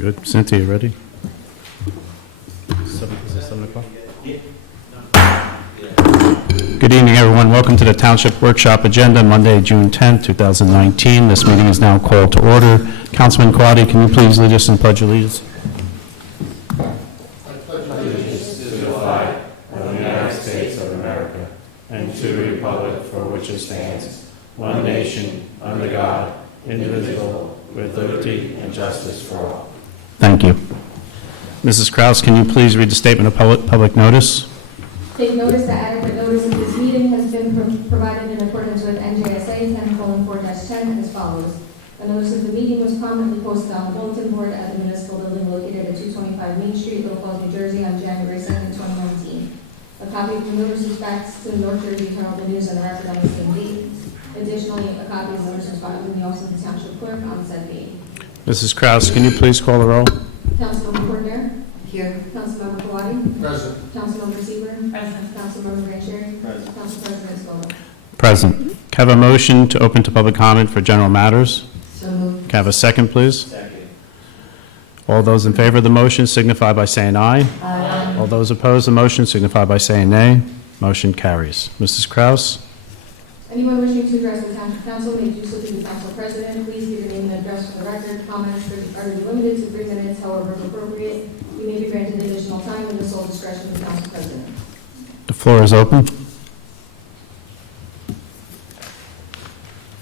Good. Cynthia, ready? Is it 7 o'clock? Good evening, everyone. Welcome to the Township Workshop Agenda, Monday, June 10th, 2019. This meeting is now called to order. Councilman Quaddi, can you please lead us in Pledge of Allegiance? I pledge allegiance to the flag of the United States of America and to the republic for which it stands, one nation, under God, indivisible, with liberty and justice for all. Thank you. Mrs. Kraus, can you please read the statement of public notice? Take notice that adequate notice of this meeting has been provided in accordance with NJSA 10:4-10 as follows. The notice of the meeting was prominently posted on the bulletin board at the municipal building located at 225 Main Street, Little Falls, New Jersey on January 2nd, 2019. A copy of the notice is faxed to the North Jersey Herald News and the record on the same date. Additionally, a copy of the notice was filed in the office of the Township Clerk on said date. Mrs. Kraus, can you please call the roll? Councilmember Cordner? Here. Councilmember Kawadi? Present. Councilmember Seaver? Present. Councilmember Grancherry? Present. Council President Scola? Present. Can I have a motion to open to public comment for general matters? So moved. Can I have a second, please? Second. All those in favor of the motion signify by saying aye. Aye. All those opposed to the motion signify by saying nay. Motion carries. Mrs. Kraus? Anyone wishing to address the Township Council may do so through the Council President. Please give your name and address for the record. Comments are limited to 3 minutes, however if appropriate. You may be granted additional time in the sole discretion of the Council President. The floor is open.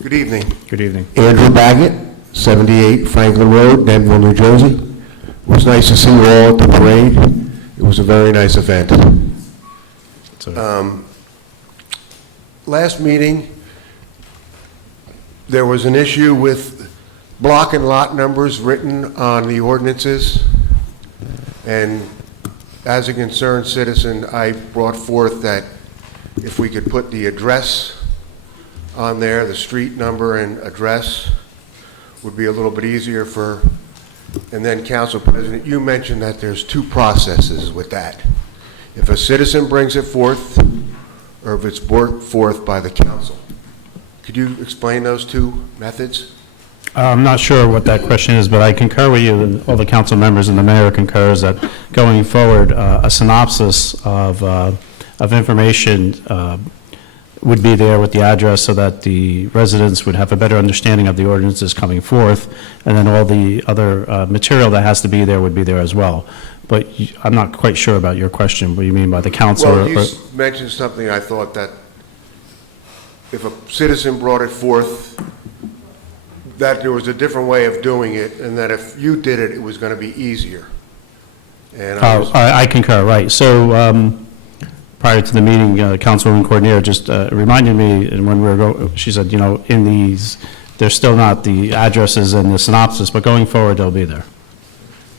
Good evening. Good evening. Andrew Baggett, 78 Franklin Road, Denville, New Jersey. It was nice to see you all at the parade. It was a very nice event. Last meeting, there was an issue with block and lot numbers written on the ordinances. And as a concerned citizen, I brought forth that if we could put the address on there, the street number and address would be a little bit easier for, and then Council President, you mentioned that there's 2 processes with that. If a citizen brings it forth, or if it's brought forth by the council. Could you explain those 2 methods? I'm not sure what that question is, but I concur with you, and all the council members and the mayor concurs that going forward, a synopsis of information would be there with the address so that the residents would have a better understanding of the ordinances coming forth, and then all the other material that has to be there would be there as well. But I'm not quite sure about your question, what you mean by the council. Well, you mentioned something, I thought that if a citizen brought it forth, that there was a different way of doing it, and that if you did it, it was going to be easier. And I concur, right. So prior to the meeting, Councilwoman Cordner just reminded me, and when we were she said, you know, in these, there's still not the addresses and the synopsis, but going forward, they'll be there.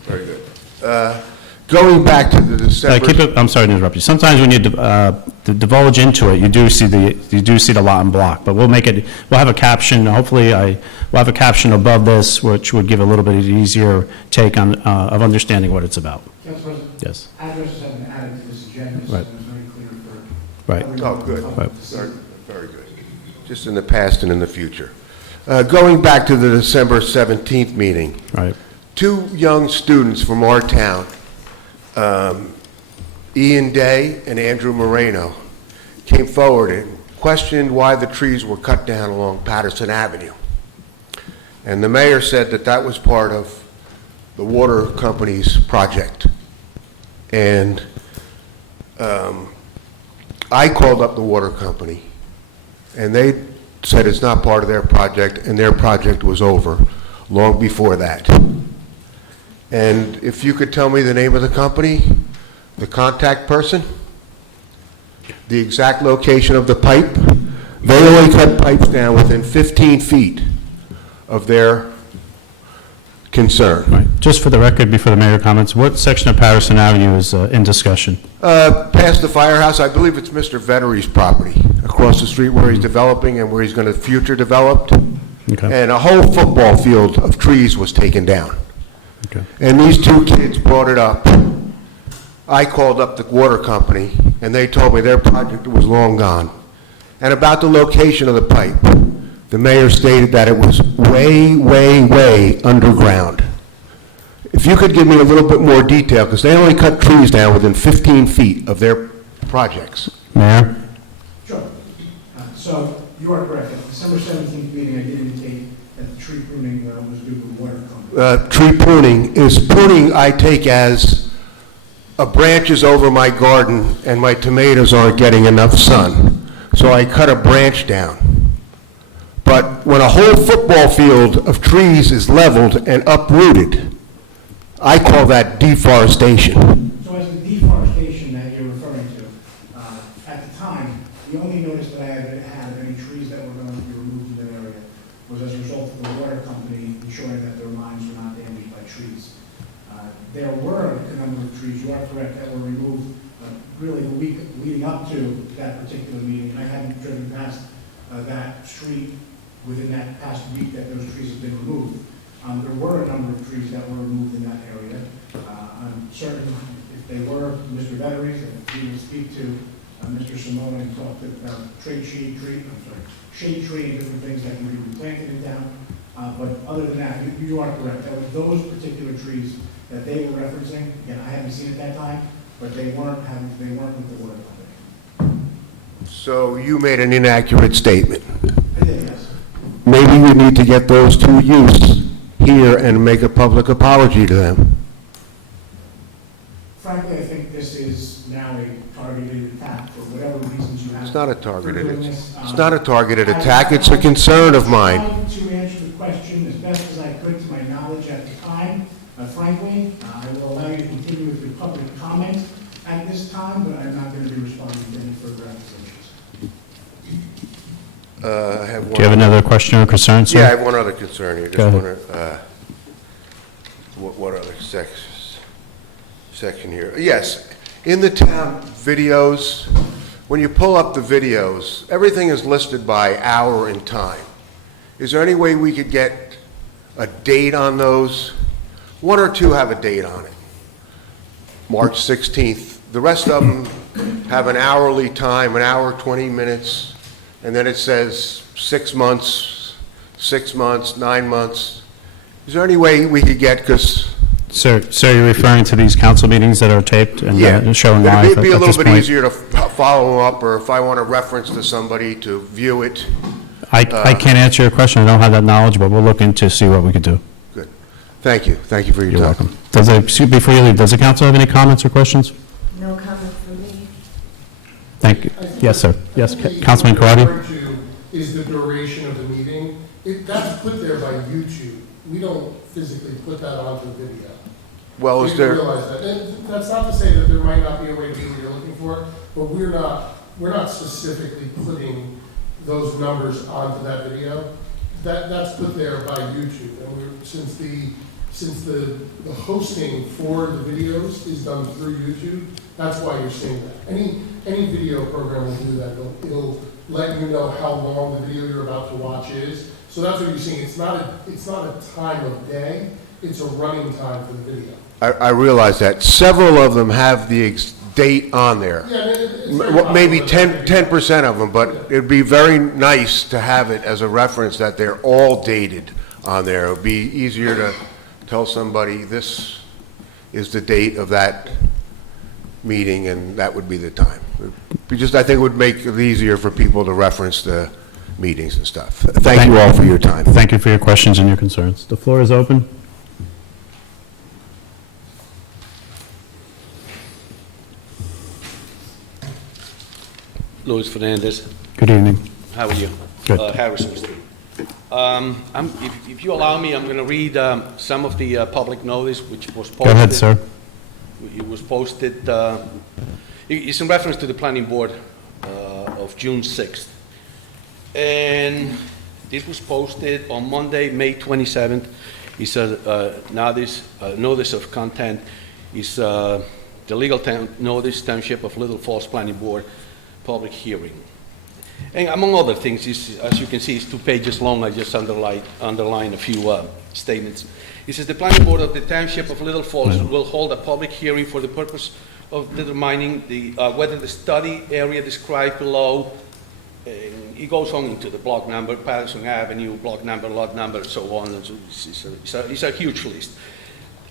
Very good. Going back to the December... I'm sorry to interrupt you. Sometimes when you divulge into it, you do see the lot and block, but we'll have a caption, hopefully we'll have a caption above this, which would give a little bit easier take on, of understanding what it's about. Council President? Yes. Addresses have been added to this agenda, so Right. it was very clear for Right. everyone. Oh, good. Right. Very good. Just in the past and in the future. Going back to the December 17th meeting, Right. 2 young students from our town, Ian Day and Andrew Moreno, came forward and questioned why the trees were cut down along Patterson Avenue. And the mayor said that that was part of the water company's project. And I called up the water company, and they said it's not part of their project, and their project was over long before that. And if you could tell me the name of the company, the contact person, the exact location of the pipe, they only cut pipes down within 15 feet of their concern. Right. Just for the record, before the mayor comments, what section of Patterson Avenue is in discussion? Past the firehouse, I believe it's Mr. Vettery's property, across the street where he's developing and where he's going to future developed. Okay. And a whole football field of trees was taken down. Okay. And these 2 kids brought it up. I called up the water company, and they told me their project was long gone. And about the location of the pipe, the mayor stated that it was way, way, way underground. If you could give me a little bit more detail, because they only cut trees down within 15 feet of their projects. Mayor? Sure. So you are correct. At the December 17th meeting, I did indicate that the tree pruning was due to the water company. Tree pruning I take as a branch is over my garden and my tomatoes aren't getting enough sun, so I cut a branch down. But when a whole football field of trees is leveled and uprooted, I call that deforestation. So as the deforestation that you're referring to, at the time, the only notice that I had of any trees that were going to be removed in that area was as a result of the water company ensuring that their lines were not damaged by trees. There were a number of trees, you are correct, that were removed really the week leading up to that particular meeting. I hadn't driven past that street within that past week that those trees had been removed. There were a number of trees that were removed in that area. I'm certain if they were, Mr. Vetteries, that he would speak to Mr. Simone and talk about shade tree and different things that can be replanted in town. But other than that, you are correct. That was those particular trees that they were referencing. Again, I haven't seen it that time, but they weren't with the water company. So you made an inaccurate statement. I did, yes. Maybe you need to get those two youths here and make a public apology to them. Frankly, I think this is now a targeted attack for whatever reasons you have. It's not a targeted, for doing this. it's not a targeted attack, it's a concern of mine. I tried to answer the question as best as I could to my knowledge at the time. Frankly, I will allow you to continue with your public comment at this time, but I'm not going to be responding to any further accusations. I have one. Do you have another question or concern, sir? Yeah, I have one other concern here. Go Just ahead. what other section here? Yes, in the town videos, when you pull up the videos, everything is listed by hour and time. Is there any way we could get a date on those? One or two have a date on it. March 16th. The rest of them have an hourly time, an hour, 20 minutes, and then it says 6 months, 9 months. Is there any way we could get, because... Sir, you're referring to these council meetings that are taped and showing live at this point? It'd be a little bit easier to follow up, or if I want a reference to somebody to view it. I can't answer your question. I don't have that knowledge, but we'll look into see what we could do. Good. Thank you. Thank you for your time. You're welcome. Before you leave, does the council have any comments or questions? No comment from me. Thank you. Yes, sir. Yes, Councilman Councilman Cardi? Is the duration of the meeting. That's put there by YouTube. We don't physically put that onto the video. Well, is there... Realize that. And that's not to say that there might not be a way to do what you're looking for, but we're not specifically putting those numbers onto that video. That's put there by YouTube, and since the hosting for the videos is done through YouTube, that's why you're seeing that. Any video program will do that. It'll let you know how long the video you're about to watch is. So that's what you're seeing. It's not a time of day. It's a running time for the video. I realize that. Several of them have the date on there. Yeah, it's very Maybe popular. 10% of them, but it'd be very nice to have it as a reference that they're all dated on there. It would be easier to tell somebody this is the date of that meeting and that would be the time. I think it would make it easier for people to reference the meetings and stuff. Thank you all for your time. Thank you for your questions and your concerns. The floor is open. Luis Fernandez. Good evening. How are you? Good. Harrison Street. If you allow me, I'm going to read some of the public notice which was posted. Go ahead, sir. It was posted, it's in reference to the planning board of June 6th. And this was posted on Monday, May 27th. It's a notice of content. It's the legal notice, Township of Little Falls Planning Board, public hearing. And among other things, as you can see, it's 2 pages long. I just underline a few statements. It says the planning board of the Township of Little Falls will hold a public hearing for the purpose of determining whether the study area described below, it goes on into the block number, Patterson Avenue, block number, lot number, so on. It's a huge list.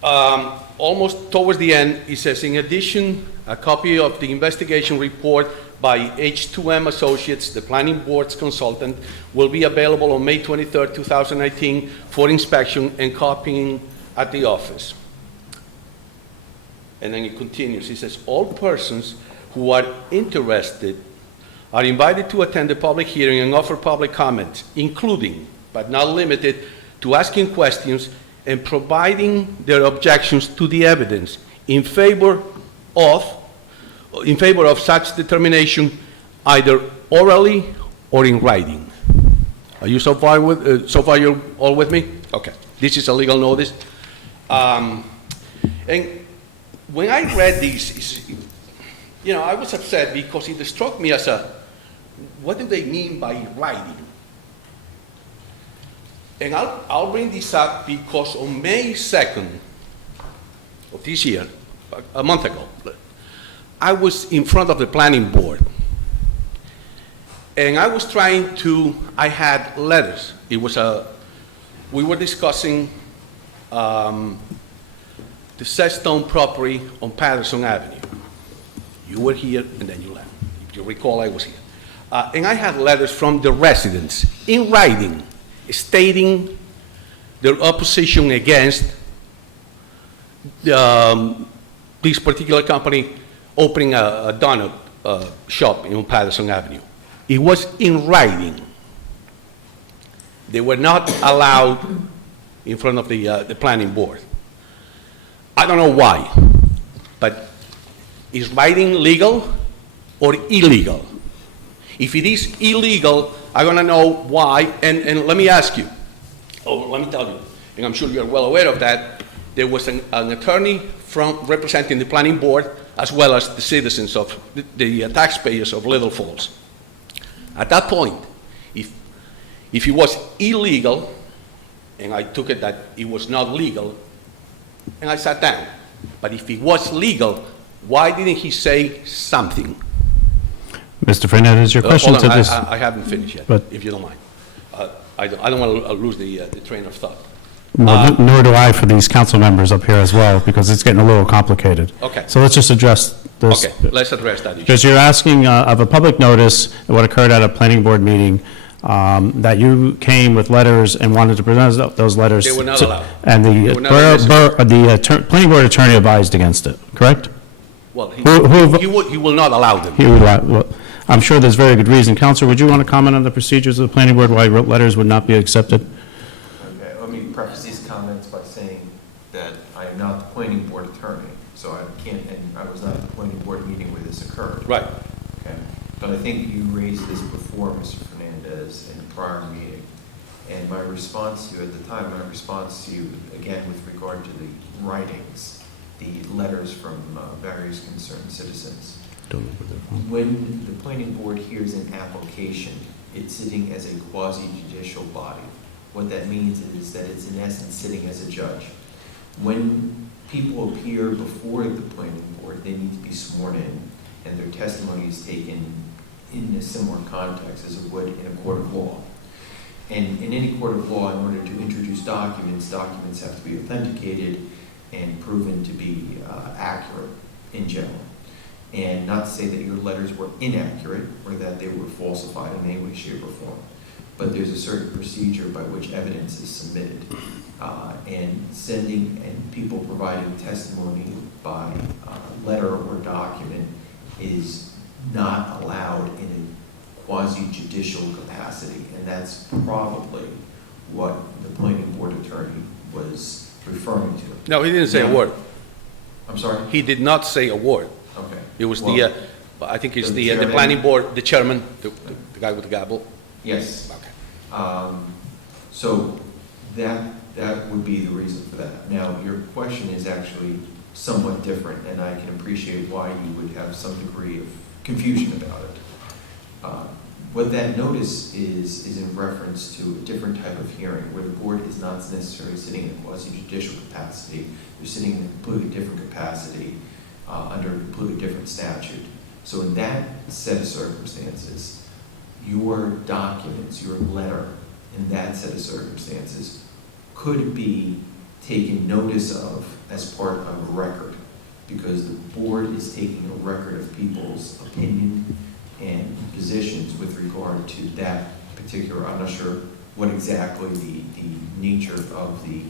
Almost towards the end, it says, in addition, a copy of the investigation report by H2M Associates, the planning board's consultant, will be available on May 23rd, 2019 for inspection and copying at the office. And then it continues. It says, all persons who are interested are invited to attend the public hearing and offer public comments, including, but not limited to, asking questions and providing their objections to the evidence in favor of such determination, either orally or in writing. Are you so far you're all with me? Okay. This is a legal notice. And when I read these, I was upset because it struck me as what do they mean by writing? And I'll bring this up because on May 2nd of this year, a month ago, I was in front of the planning board. And I had letters. We were discussing the Sedstone property on Patterson Avenue. You were here and then you left. If you recall, I was here. And I had letters from the residents in writing stating their opposition against this particular company opening a donut shop on Patterson Avenue. It was in writing. They were not allowed in front of the planning board. I don't know why, but is writing legal or illegal? If it is illegal, I want to know why, and let me ask you, let me tell you, and I'm sure you're well aware of that, there was an attorney from representing the planning board as well as the citizens of the taxpayers of Little Falls. At that point, if it was illegal, and I took it that it was not legal, and I sat down, but if it was legal, why didn't he say something? Mr. Fernandez, your question Hold on, to this... I haven't finished yet, But- if you don't mind. I don't want to lose the train of thought. Well, nor do I for these council members up here as well, because it's getting a little complicated. Okay. So let's just address this. Okay, let's address that issue. Because you're asking of a public notice, what occurred at a planning board meeting, that you came with letters and wanted to present those letters. They were not to- allowed. And They were not admissible. planning board attorney advised against it, correct? Well, he Who- he will not allow them. He would, well, I'm sure there's very good reason. Counselor, would you want to comment on the procedures of the planning board, why letters would not be accepted? Okay, let me preface these comments by saying that I am not the planning board attorney, so I can't, and I was not at the planning board meeting where this occurred. Right. Okay, but I think you raised this before, Mr. Fernandez, in a prior meeting. And my response to you at the time, my response to you, again, with regard to the writings, the letters from various concerned citizens. When the planning board hears an application, it's sitting as a quasi-judicial body. What that means is that it's in essence sitting as a judge. When people appear before the planning board, they need to be sworn in, and their testimony is taken in a similar context as it would in a court of law. And in any court of law, in order to introduce documents have to be authenticated and proven to be accurate in general. And not to say that your letters were inaccurate or that they were falsified in any way, shape, or form, but there's a certain procedure by which evidence is submitted. And sending and people providing testimony by letter or document is not allowed in a quasi-judicial capacity, and that's probably what the planning board attorney was referring to. No, he didn't say a word. I'm sorry? He did not say a word. Okay. It was Well, I think it's the the chairman- planning board, the chairman, the guy with the gavel. Yes. Okay. So that would be the reason for that. Now, your question is actually somewhat different, and I can appreciate why you would have some degree of confusion about it. What that notice is in reference to a different type of hearing, where the board is not necessarily sitting in a quasi-judicial capacity. They're sitting in a completely different capacity under a completely different statute. So in that set of circumstances, your documents, your letter in that set of circumstances could be taken notice of as part of a record, because the board is taking a record of people's opinion and positions with regard to that particular, I'm not sure what exactly the nature of the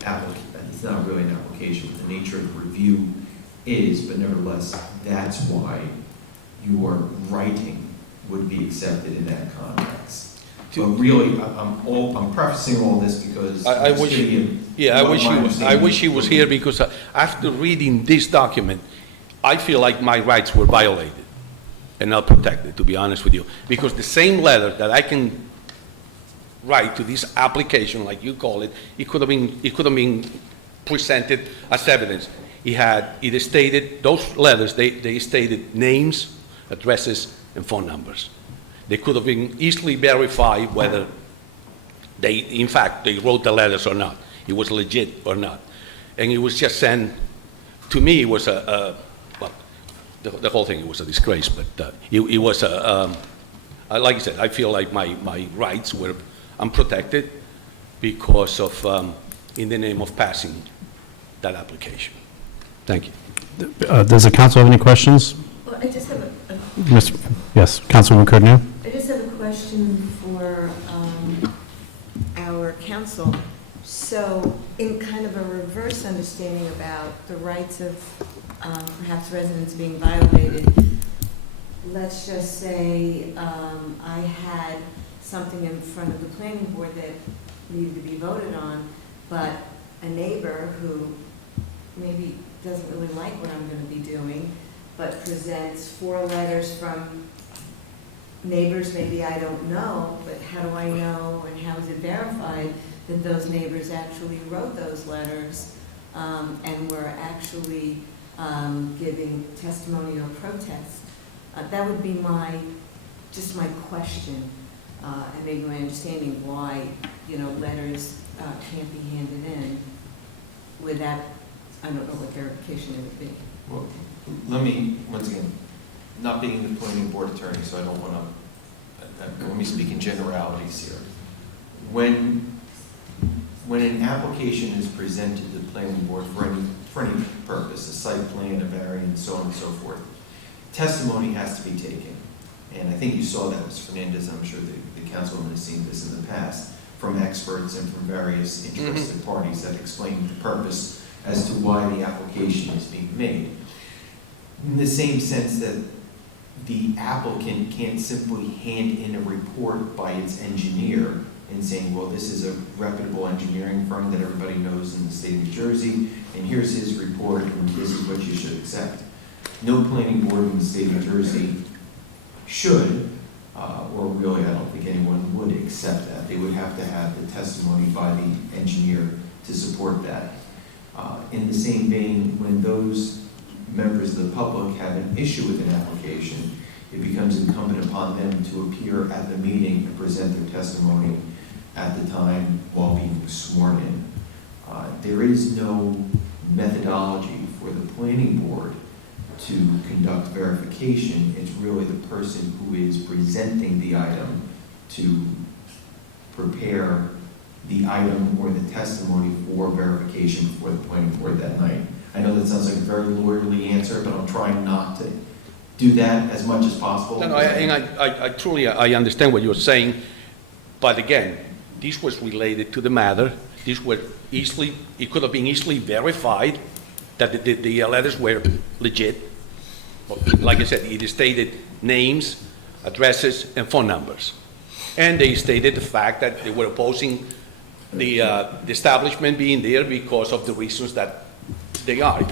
it's not really an application, but the nature of the review is, but nevertheless, that's why your writing would be accepted in that context. But really, I'm prefacing all this because I wish he was here, because after reading this document, I feel like my rights were violated and not protected, to be honest with you. Because the same letter that I can write to this application, like you call it, it could have been presented as evidence. It stated, those letters, they stated names, addresses, and phone numbers. They could have been easily verified whether in fact, they wrote the letters or not. It was legit or not. And it was just sent, to me, it was well, the whole thing, it was a disgrace, but it was like I said, I feel like my rights were unprotected because of, in the name of passing that application. Thank you. Does the council have any questions? Well, I just have Yes, Councilwoman Cordero? I just have a question for our council. So, in kind of a reverse understanding about the rights of perhaps residents being violated, let's just say I had something in front of the planning board that needed to be voted on, but a neighbor who maybe doesn't really like what I'm going to be doing, but presents 4 letters from neighbors maybe I don't know, but how do I know and how is it verified that those neighbors actually wrote those letters and were actually giving testimony or protest? That would be just my question, and maybe my understanding why, letters can't be handed in without, I don't know what verification it would be. Well, let me, once again, not being the planning board attorney, so I don't want to, let me speak in generalities here. When an application is presented to the planning board for any purpose, a site plan, a variance, so on and so forth, testimony has to be taken. And I think you saw that, Mr. Fernandez, I'm sure the councilman has seen this in the past, from experts and from various interested parties that explain the purpose as to why the application is being made. In the same sense that the applicant can't simply hand in a report by its engineer and saying, well, this is a reputable engineering firm that everybody knows in the state of New Jersey, and here's his report, and this is what you should accept. No planning board in the state of New Jersey should, or really I don't think anyone would accept that. They would have to have the testimony by the engineer to support that. In the same vein, when those members of the public have an issue with an application, it becomes incumbent upon them to appear at the meeting and present their testimony at the time while being sworn in. There is no methodology for the planning board to conduct verification. It's really the person who is presenting the item to prepare the item or the testimony for verification for the planning board that night. I know that sounds like a very lawyerly answer, but I'm trying not to do that as much as possible. No, I truly understand what you're saying, but again, this was related to the matter. This were it could have been easily verified that the letters were legit. Like I said, it stated names, addresses, and phone numbers. And they stated the fact that they were opposing the establishment being there because of the reasons that they are.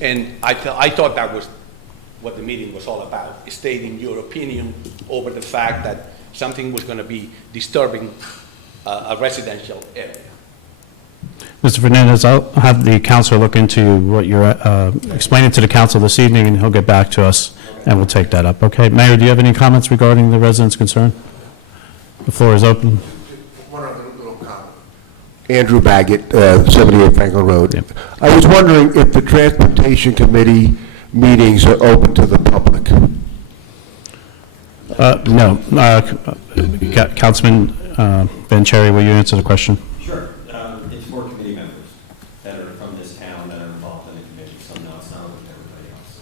And I thought that was what the meeting was all about, stating your opinion over the fact that something was going to be disturbing a residential area. Mr. Fernandez, I'll have the council look into what you're explaining to the council this evening, and he'll get back to us, and we'll take that up. Okay, Mayor, do you have any comments regarding the residents' concern? The floor is open. One other little comment. Andrew Baggett, 78 Franklin Road. Yep. I was wondering if the Transportation Committee meetings are open to the public. No. Councilman Vanchery, will you answer the question? Sure. It's for committee members. that are from this town that are involved in the committee, so no, it's not open to everybody else.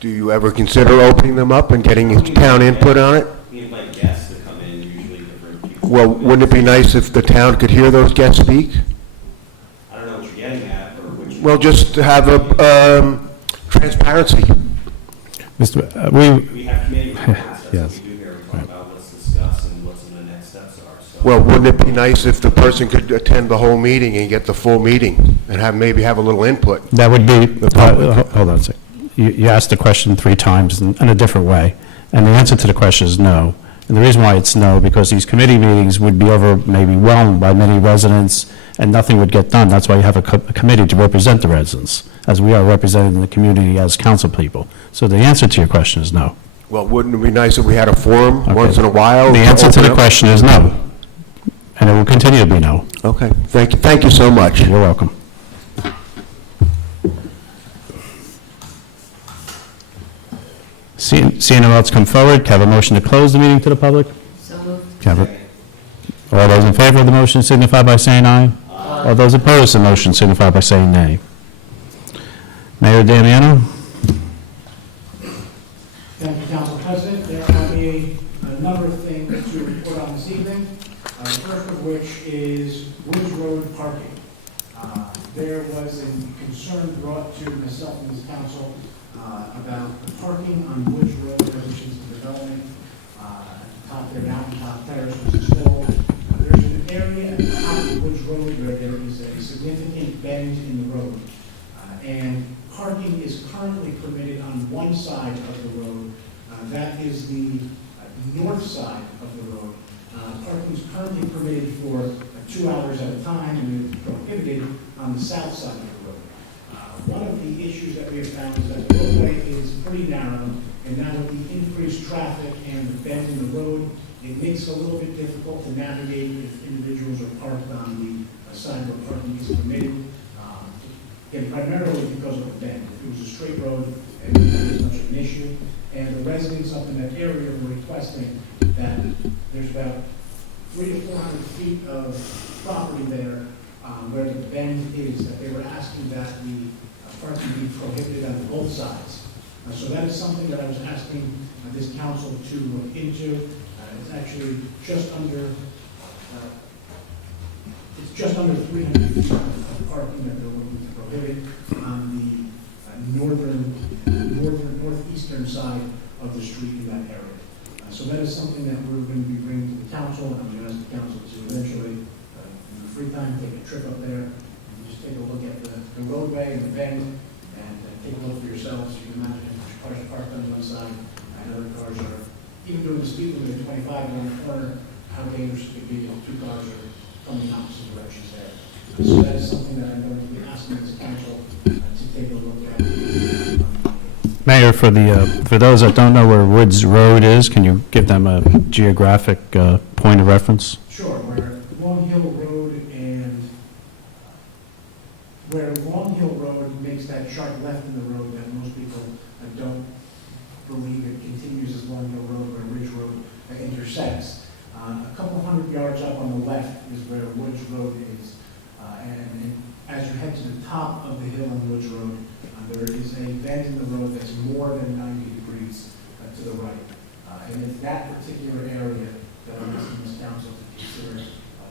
Do you ever consider opening them up and getting town input on it? We invite guests to come in, usually different people. Well, wouldn't it be nice if the town could hear those guests speak? I don't know what you're getting at, or which. Well, just to have a transparency. Mr., We have committee reports, that's Yes. what we do here, we talk about what's discussed and what some of the next steps are, so. Well, wouldn't it be nice if the person could attend the whole meeting and get the full meeting and maybe have a little input? that would be, public. hold on a second. You asked the question 3 times in a different way, and the answer to the question is no. And the reason why it's no, because these committee meetings would be maybe whelmed by many residents, and nothing would get done. That's why you have a committee to represent the residents, as we are represented in the community as council people. So the answer to your question is no. Well, wouldn't it be nice if we had a forum Okay. once in a while? The answer to open the up? question is no, and it will continue to be no. Okay, thank you so much. You're welcome. Seeing no one else come forward, can I have a motion to close the meeting to the public? So moved. Can I have all those in favor of the motion signify by saying aye. All those opposed to the motion signify by saying nay. Mayor Damiano? Thank you, Council President. There are a number of things to report on this evening. The first of which is Woods Road parking. There was a concern brought to myself and this council about the parking on Woods Road, which is the development top there, mountaintop terrace was installed. There's an area at the top of Woods Road where there is a significant bend in the road. And parking is currently permitted on one side of the road. That is the north side of the road. Parking is currently permitted for 2 hours at a time and is prohibited on the south side of the road. One of the issues that we have found is that the roadway is pretty narrow, and now with the increased traffic and the bend in the road, it makes it a little bit difficult to navigate if individuals are parked on the side where parking is permitted. And primarily because of the bend. If it was a straight road, it wouldn't be much of an issue. And the residents up in that area were requesting that there's about 300 to 400 feet of property there where the bend is, that they were asking that the parking be prohibited on both sides. So that is something that I was asking this council to look into. It's actually just under 300 feet of parking that they're looking to prohibit on the northeastern side of the street in that area. So that is something that we're going to be bringing to the council, and I'm going to ask the council to eventually, in the free time, take a trip up there and just take a look at the roadway and the bend, and take a look for yourselves. You can imagine if there's cars parked on one side, and other cars are, even doing the speed limit at 25 on the corner, how dangerous it could be if 2 cars are coming opposite directions there. So that is something that I'm going to be asking this council to take a look at. Mayor, for those that don't know where Woods Road is, can you give them a geographic point of reference? Sure, where Long Hill Road makes that sharp left in the road that most people don't believe it continues as Long Hill Road where Ridge Road intersects. A couple hundred yards up on the left is where Woods Road is. And as you head to the top of the hill on Woods Road, there is a bend in the road that's more than 90 degrees to the right. And it's that particular area that I'm asking this council to consider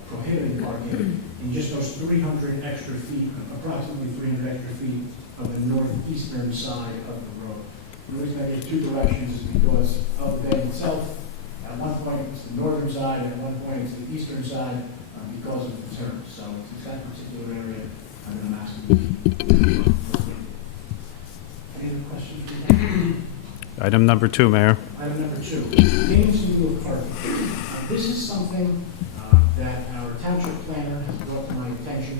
prohibiting parking in just those 300 extra feet, approximately 300 extra feet of the northeastern side of the road. The reason I get 2 directions is because of the bend itself. At one point it's the northern side, and at one point it's the eastern side because of the turn. So it's that particular area that I'm asking. Any other questions for me? Item number 2, Mayor. Item number 2, names in lieu of parking. This is something that our township planner has brought to my attention.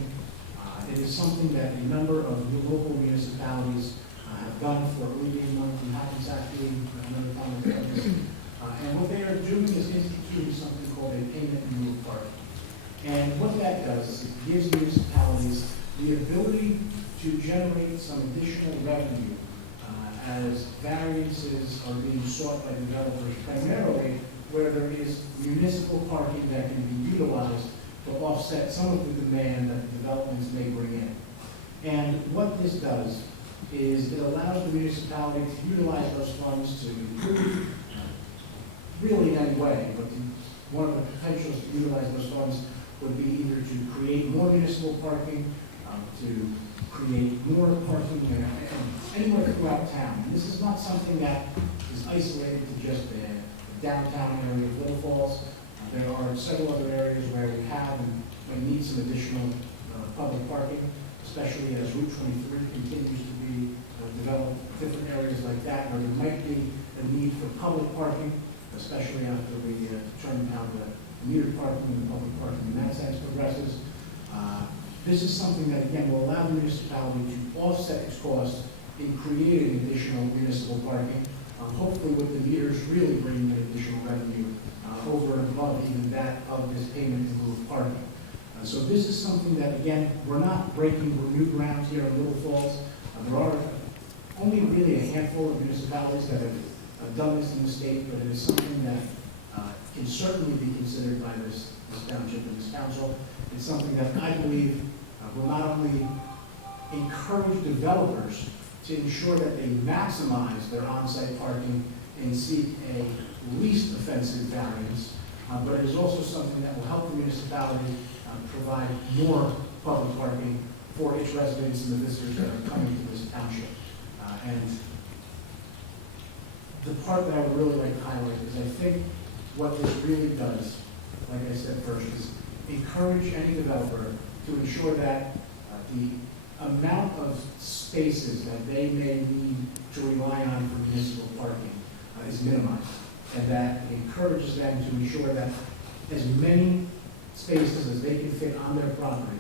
It is something that a number of local municipalities have done for alleviating money from Hackensack being another town of government. And what they are doing is instituting something called a payment in lieu of parking. And what that does is it gives municipalities the ability to generate some additional revenue as variances are being sought by developers, primarily where there is municipal parking that can be utilized to offset some of the demand that the developments may bring in. And what this does is it allows the municipality to utilize those funds to improve, really in any way, but one of the potentials to utilize those funds would be either to create more municipal parking, to create more parking anywhere throughout town. And this is not something that is isolated to just the downtown area of Little Falls. There are several other areas where we have and need some additional public parking, especially as Route 23 continues to be developed, different areas like that where there might be a need for public parking, especially after we determine how the metered parking and public parking in that sense progresses. This is something that, again, will allow the municipality to offset its costs in creating additional municipal parking, hopefully with the meters really bringing in additional revenue over and above even that of this payment in lieu of parking. So this is something that, again, we're not breaking new ground here in Little Falls. There are only really a handful of municipalities that have done this in the state, but it is something that can certainly be considered by this township and this council. It's something that I believe will not only encourage developers to ensure that they maximize their on-site parking and seek a least offensive variance, but it is also something that will help the municipality provide more public parking for its residents and the visitors that are coming to this township. And the part that I would really like to highlight is I think what this really does, like I said first, is encourage any developer to ensure that the amount of spaces that they may need to rely on for municipal parking is minimized, and that it encourages them to ensure that as many spaces as they can fit on their property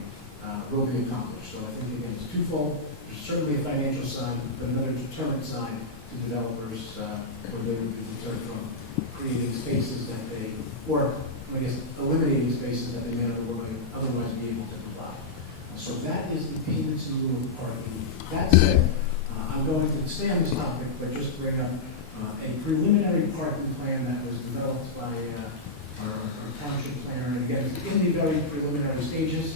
will be accomplished. So I think, again, it's twofold. There's certainly a financial side, but another deterrent side to developers where they would be deterred from creating spaces that they, or I guess eliminating spaces that they may otherwise be able to provide. So that is the payments in lieu of parking. That said, I'm going to stay on this topic, but just bring up a preliminary parking plan that was developed by our township planner. And again, it's in the very preliminary stages.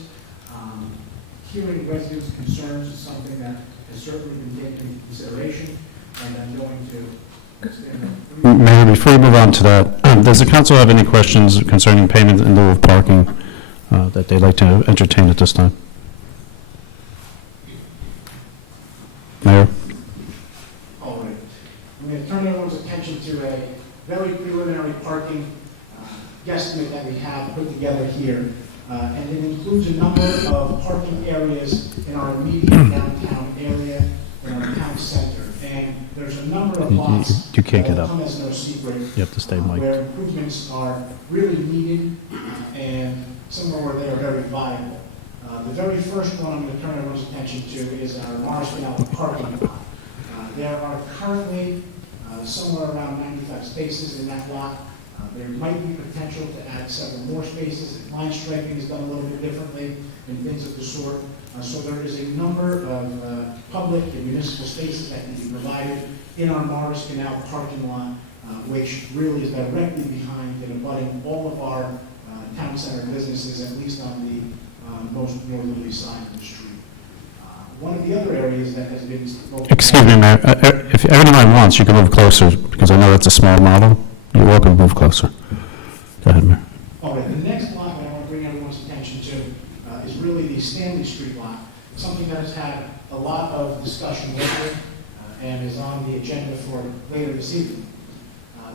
Hearing residents' concerns is something that has certainly been taken into consideration, and I'm going to stand up. Mayor, before you move on to that, does the council have any questions concerning payment in lieu of parking that they'd like to entertain at this time? Mayor? All right. I'm going to turn everyone's attention to a very preliminary parking guesstimate that we have put together here. And it includes a number of parking areas in our immediate downtown area, in our town center. And there's a number of lots You can't get that up. come as no secret. You have to stay mic'd. Where improvements are really needed and somewhere where they are very viable. The very first one I'm going to turn everyone's attention to is our Morris Canal parking lot. There are currently somewhere around 95 spaces in that lot. There might be potential to add several more spaces. Line striping is done a little bit differently and things of the sort. So there is a number of public and municipal spaces that can be provided in our Morris Canal parking lot, which really is directly behind and abutting all of our town center businesses, at least on the most northerly side of the street. One of the other areas that has been spoken Excuse me, Mayor. If anyone wants, you can move closer, because I know that's a small model. You're welcome to move closer. Go ahead, Mayor. All right, the next lot that I want to bring everyone's attention to is really the Stanley Street lot, something that has had a lot of discussion lately and is on the agenda for later this evening.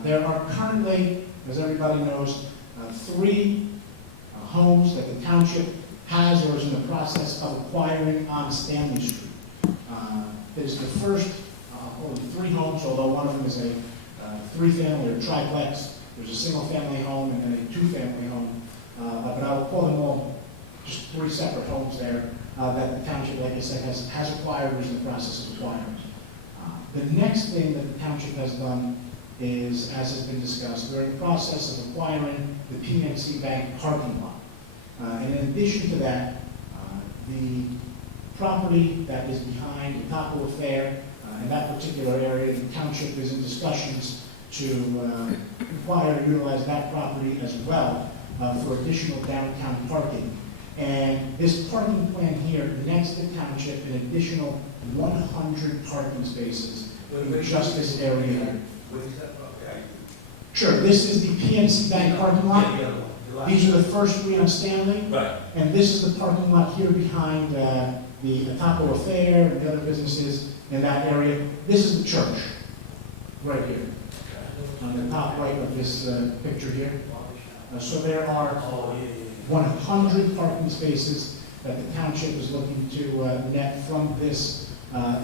There are currently, as everybody knows, 3 homes that the township has or is in the process of acquiring on Stanley Street. It is the first, only 3 homes, although one of them is a 3-family or triplex. There's a single-family home and then a 2-family home. But I will call them all just 3 separate homes there that the township, like I said, has acquired or is in the process of acquiring. The next thing that the township has done is, as has been discussed, we're in the process of acquiring the PNC Bank parking lot. And in addition to that, the property that is behind the Taco Fair, in that particular area, the township is in discussions to acquire and utilize that property as well for additional downtown parking. And this parking plan here nets the township an additional 100 parking spaces in just this area here. Sure, this is the PNC Bank parking lot. These are the first three on Stanley. Right. And this is the parking lot here behind the Taco Affair and the other businesses in that area. This is the church, right here, on the top right of this picture here. So there are 100 parking spaces that the township is looking to net from this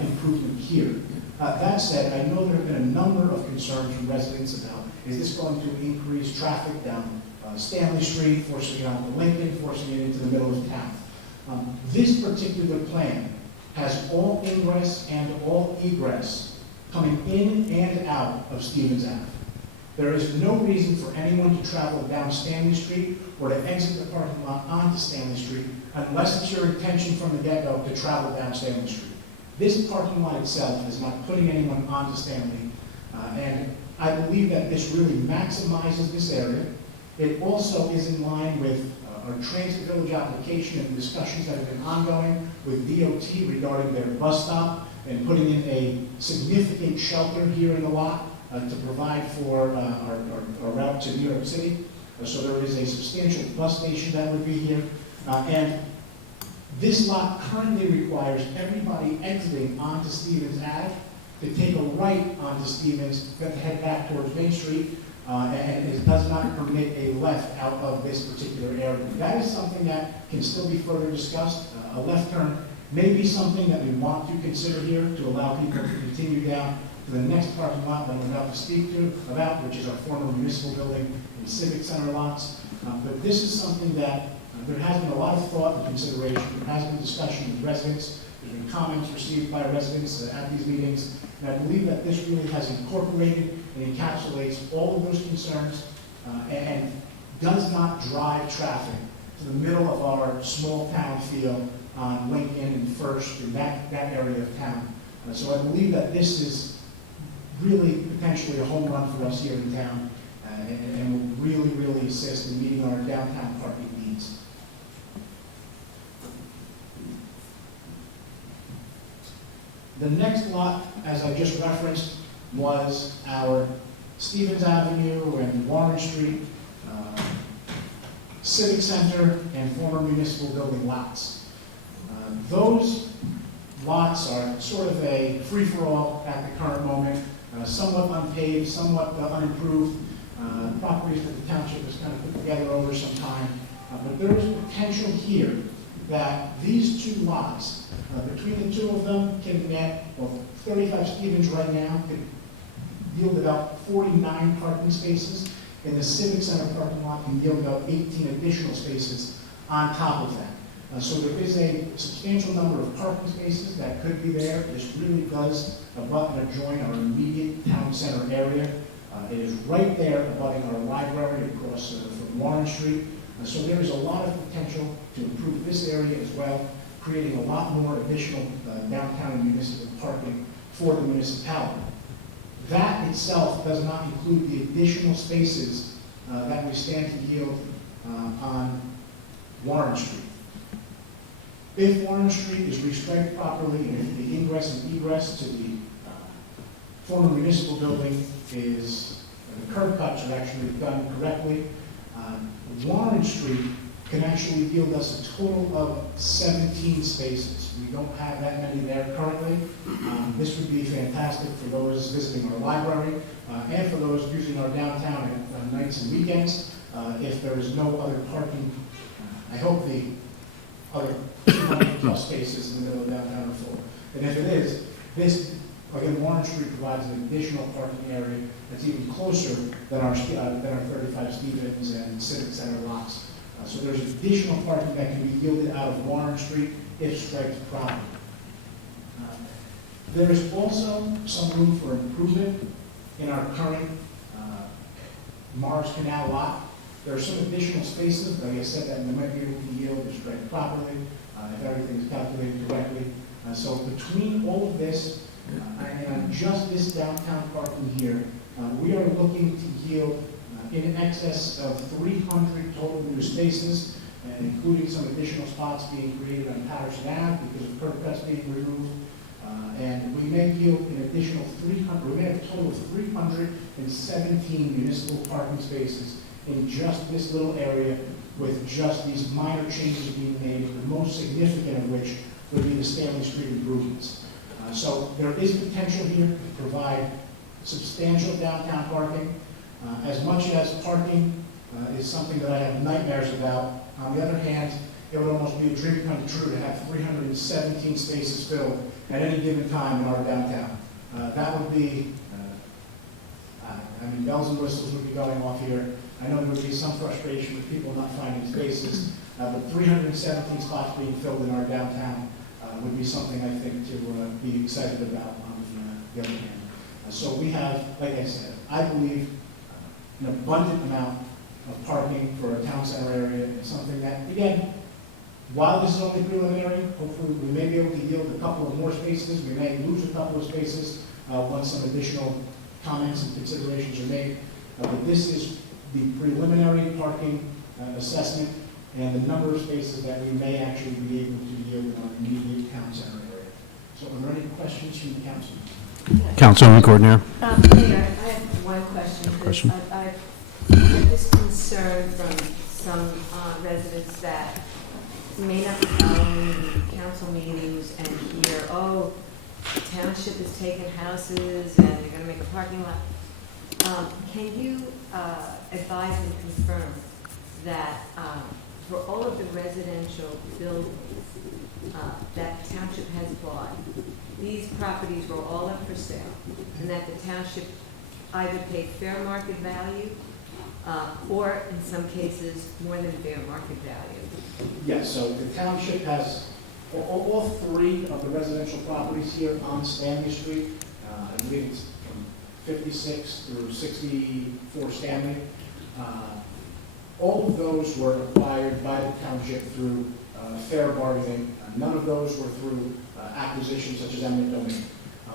improvement here. That said, I know there have been a number of concerns from residents about, is this going to increase traffic down Stanley Street, forcing it onto Lincoln, forcing it into the middle of town. This particular plan has all ingress and all egress coming in and out of Stevens Ave. There is no reason for anyone to travel down Stanley Street or to exit the parking lot onto Stanley Street unless it's your intention from the get-go to travel down Stanley Street. This parking lot itself is not putting anyone onto Stanley, and I believe that this really maximizes this area. It also is in line with our Transit Village application and discussions that have been ongoing with DOT regarding their bus stop and putting in a significant shelter here in the lot to provide for our route to New York City. So there is a substantial bus station that would be here. And this lot currently requires everybody exiting onto Stevens Ave to take a right onto Stevens, to head back towards Main Street, and it does not permit a left out of this particular area. That is something that can still be further discussed. A left turn may be something that we want to consider here to allow people to continue down to the next parking lot that I'm about to speak about, which is our former municipal building and civic center lots. But this is something that there has been a lot of thought and consideration. There has been discussion with residents. There's been comments received by residents at these meetings. And I believe that this really has incorporated and encapsulates all of those concerns and does not drive traffic to the middle of our small town feel on Lincoln and First and that area of town. So I believe that this is really potentially a home run for us here in town and will really, really assist in meeting our downtown parking needs. The next lot, as I just referenced, was our Stevens Avenue and Warren Street Civic Center and former municipal building lots. Those lots are sort of a free-for-all at the current moment, somewhat unpaved, somewhat unimproved, properties that the township has kind of put together over some time. But there is potential here that these two lots, between the two of them, can net, well, 35 Stevens right now could yield about 49 parking spaces, and the Civic Center parking lot can yield about 18 additional spaces on top of that. So there is a substantial number of parking spaces that could be there. This really does abut and adjoin our immediate town center area. It is right there abutting our library across from Warren Street. So there is a lot of potential to improve this area as well, creating a lot more additional downtown and municipal parking for the municipality. That itself does not include the additional spaces that we stand to yield on Warren Street. If Warren Street is restriped properly, and if the ingress and egress to the former municipal building is, the curb cuts are actually done correctly, Warren Street can actually yield us a total of 17 spaces. We don't have that many there currently. This would be fantastic for those visiting our library and for those using our downtown at nights and weekends. If there is no other parking, I hope the other 200 plus spaces in the middle of downtown are full. And if it is, this, again, Warren Street provides an additional parking area that's even closer than our 35 Stevens and Civic Center lots. So there's additional parking that can be yielded out of Warren Street if striped properly. There is also some room for improvement in our current Mars Canal lot. There are some additional spaces, like I said, that we might be able to yield if striped properly, if everything is calculated correctly. So between all of this and just this downtown parking here, we are looking to yield in excess of 300 total new spaces. and including some additional spots being created on Patterson Ave because of curb cuts being removed. And we may yield an additional 300, we may have a total of 317 municipal parking spaces in just this little area with just these minor changes being made, the most significant of which would be the Stanley Street improvements. So there is potential here to provide substantial downtown parking. As much as parking is something that I have nightmares about, on the other hand, it would almost be a dream come true to have 317 spaces filled at any given time in our downtown. That would be, I mean, bells and whistles would be going off here. I know there would be some frustration with people not finding spaces, but 317 spots being filled in our downtown would be something I think to be excited about on the other hand. So we have, like I said, I believe an abundant amount of parking for a town center area is something that, again, while this is only preliminary, hopefully we may be able to yield a couple of more spaces. We may lose a couple of spaces once some additional comments and considerations are made. But this is the preliminary parking assessment and the number of spaces that we may actually be able to yield in our immediate town center area. So are there any questions from the council? Councilwoman Courtney. Mayor, I have one question. Question. I have this concern from some residents that may not be following the council meetings and hear, oh, the township is taking houses and they're going to make a parking lot. Can you advise and confirm that for all of the residential buildings that the township has bought, these properties were all up for sale, and that the township either paid fair market value or, in some cases, more than fair market value? Yes, so the township has all three of the residential properties here on Stanley Street. I believe it's from 56 through 64 Stanley. All of those were acquired by the township through fair bargaining. None of those were through acquisitions such as eminent domain.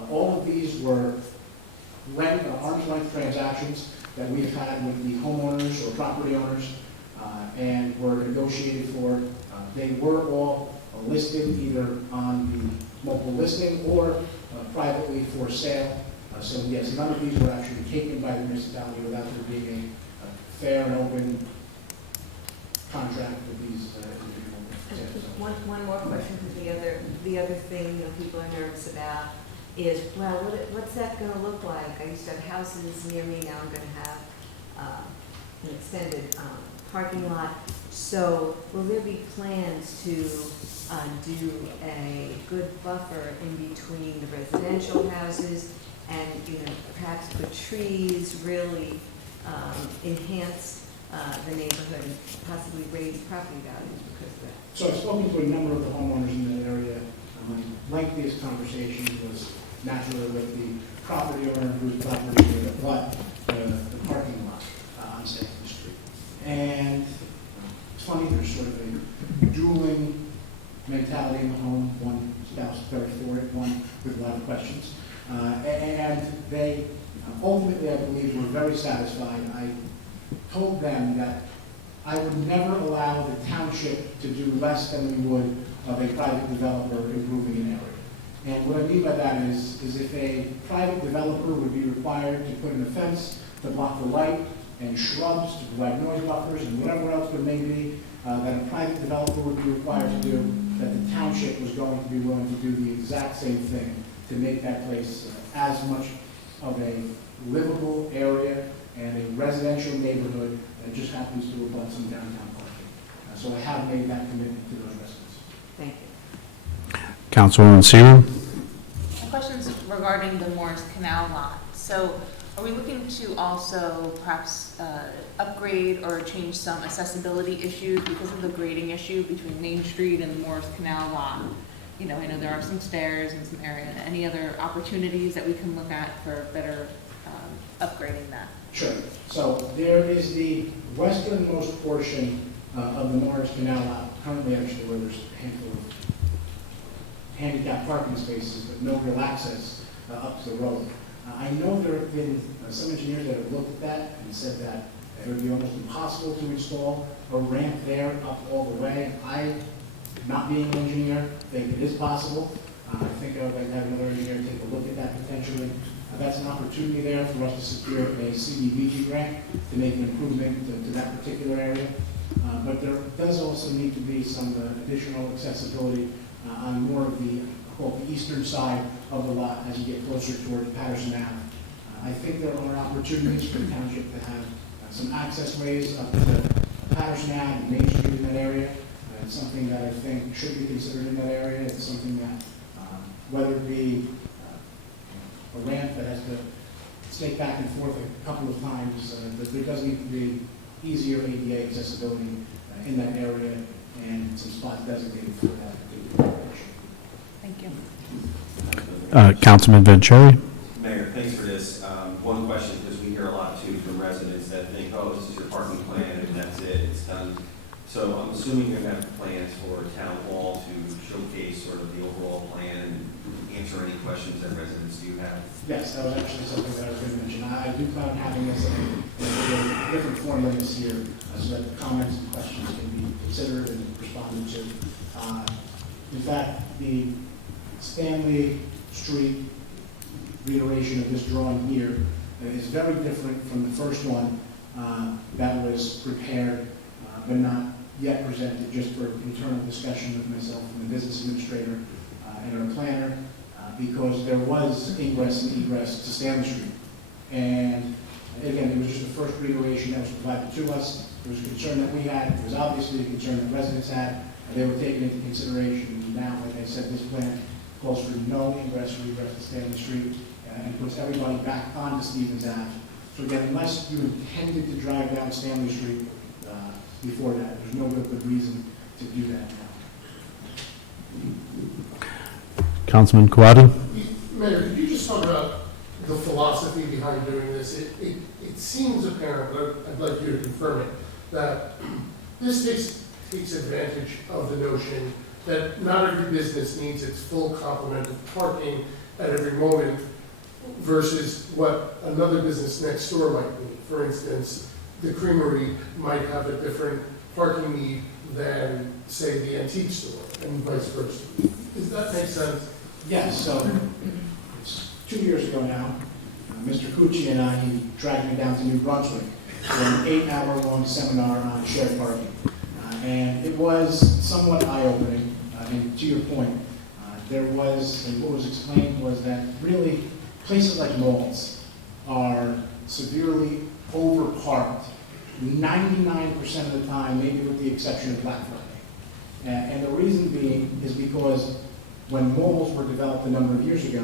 All of these were arm's length transactions that we've had with the homeowners or property owners and were negotiated for. They were all listed either on the local listing or privately for sale. So yes, none of these were actually taken by the municipality without there being a fair and open contract with these individual. One more question, because the other thing people are nervous about is, well, what's that going to look like? I used to have houses near me, now I'm going to have an extended parking lot. So will there be plans to do a good buffer in between the residential houses and, perhaps put trees, really enhance the neighborhood and possibly raise property values because of that? So I've spoken to a number of the homeowners in that area. My lengthiest conversation was naturally with the property owner whose property would abut the parking lot on Stanley Street. And it's funny, there's sort of a dueling mentality in the home. One spouse is very for it, one with a lot of questions. And they ultimately, I believe, were very satisfied. I told them that I would never allow the township to do less than we would of a private developer improving an area. And what I mean by that is if a private developer would be required to put in a fence to block the light and shrubs to provide noise buffers and whatever else there may be that a private developer would be required to do, that the township was going to be willing to do the exact same thing to make that place as much of a livable area and a residential neighborhood that just happens to abut some downtown parking. So I have made that commitment to those residents. Thank you. Councilwoman Seaver. Questions regarding the Morris Canal lot. So are we looking to also perhaps upgrade or change some accessibility issues because of the grading issue between Main Street and the Morris Canal lot? I know there are some stairs in some area. Any other opportunities that we can look at for better upgrading that? Sure. So there is the westernmost portion of the Morris Canal lot, currently actually where there's a handful of handicapped parking spaces, but no real access up to the road. I know there have been some engineers that have looked at that and said that It would be almost impossible to install a ramp there up all the way. I, not being an engineer, think it is possible. I think I would like to have another engineer take a look at that potentially. That's an opportunity there for us to secure a CDBG grant to make an improvement to that particular area. But there does also need to be some additional accessibility on more of the, quote, the eastern side of the lot as you get closer towards Patterson Ave. I think there are opportunities for the township to have some access ways up to Patterson Ave and Main Street in that area. It's something that I think should be considered in that area. It's something that, whether it be a ramp that has to snake back and forth a couple of times, there does need to be easier ADA accessibility in that area and some spots designated for that particular location. Thank you. Councilman Vanchery? Mayor, thanks for this. One question, because we hear a lot too from residents that think, oh, this is your parking plan and that's it, it's done. So I'm assuming you're going to have plans for town hall to showcase sort of the overall plan and answer any questions that residents do have. Yes, that was actually something that I was going to mention. I do plan on having this in a different format this year so that the comments and questions can be considered and responded to. In fact, the Stanley Street reiteration of this drawing here is very different from the first one that was prepared but not yet presented, just for internal discussion with myself and the business administrator and our planner, because there was ingress and egress to Stanley Street. And again, it was just the first reiteration that was provided to us. There was a concern that we had. It was obviously a concern that residents had, and they were taken into consideration. And now, like I said, this plan calls for no ingress or egress to Stanley Street and puts everybody back onto Stevens Ave. So again, unless you intended to drive down Stanley Street before that, there's no real good reason to do that now. Councilman Kawadi? Mayor, could you just talk about the philosophy behind doing this? It seems apparent, but I'd like you to confirm it, that this takes advantage of the notion that not every business needs its full complement of parking at every moment versus what another business next door might need. For instance, the creamery might have a different parking need than, say, the antique store, and vice versa. Does that make sense? Yes, so it's 2 years ago now. Mr. Cucci and I, he dragged me down to New Brunswick for an 8-hour-long seminar on shared parking. And it was somewhat eye-opening. And to your point, there was, and what was explained was that really places like malls are severely overparked 99% of the time, maybe with the exception of Black Friday. And the reason being is because when malls were developed a number of years ago,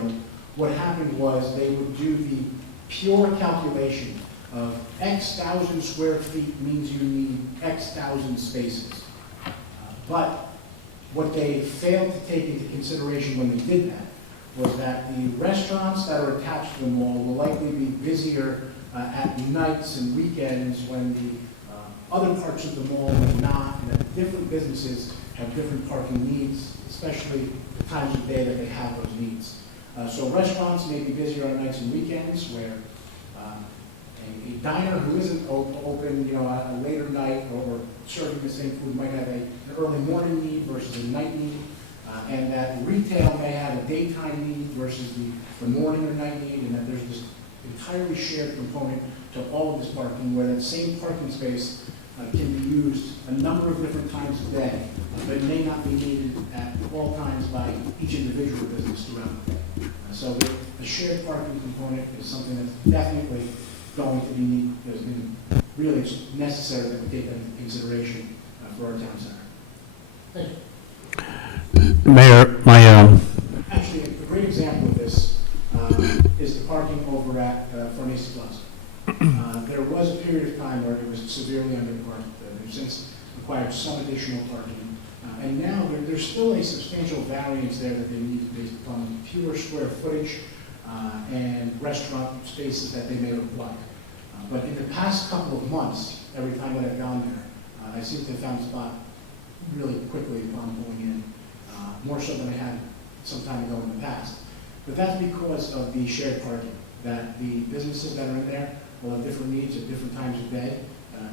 what happened was they would do the pure calculation of X thousand square feet means you need X thousand spaces. But what they failed to take into consideration when they did that was that the restaurants that are attached to the mall will likely be busier at nights and weekends when the other parts of the mall may not, and that different businesses have different parking needs, especially the times of day that they have those needs. So restaurants may be busier on nights and weekends where a diner who isn't open, at a later night or serving the same food might have an early morning need versus a night need, and that retail may have a daytime need versus the morning or night need, and that there's this entirely shared component to all of this parking where that same parking space can be used a number of different times a day, but may not be needed at all times by each individual business throughout the day. So the shared parking component is something that's definitely going to be needed, really necessary that we take that into consideration for our town center. Thank you. Mayor, Actually, a great example of this is the parking over at Furnace Plaza. There was a period of time where it was severely underparked. They've since required some additional parking. And now there's still a substantial variance there that they need based upon pure square footage and restaurant spaces that they may require. But in the past couple of months, every time that I've gone there, I seem to have found a spot really quickly upon pulling in, more so than I had some time ago in the past. But that's because of the shared parking, that the businesses that are in there will have different needs at different times of day,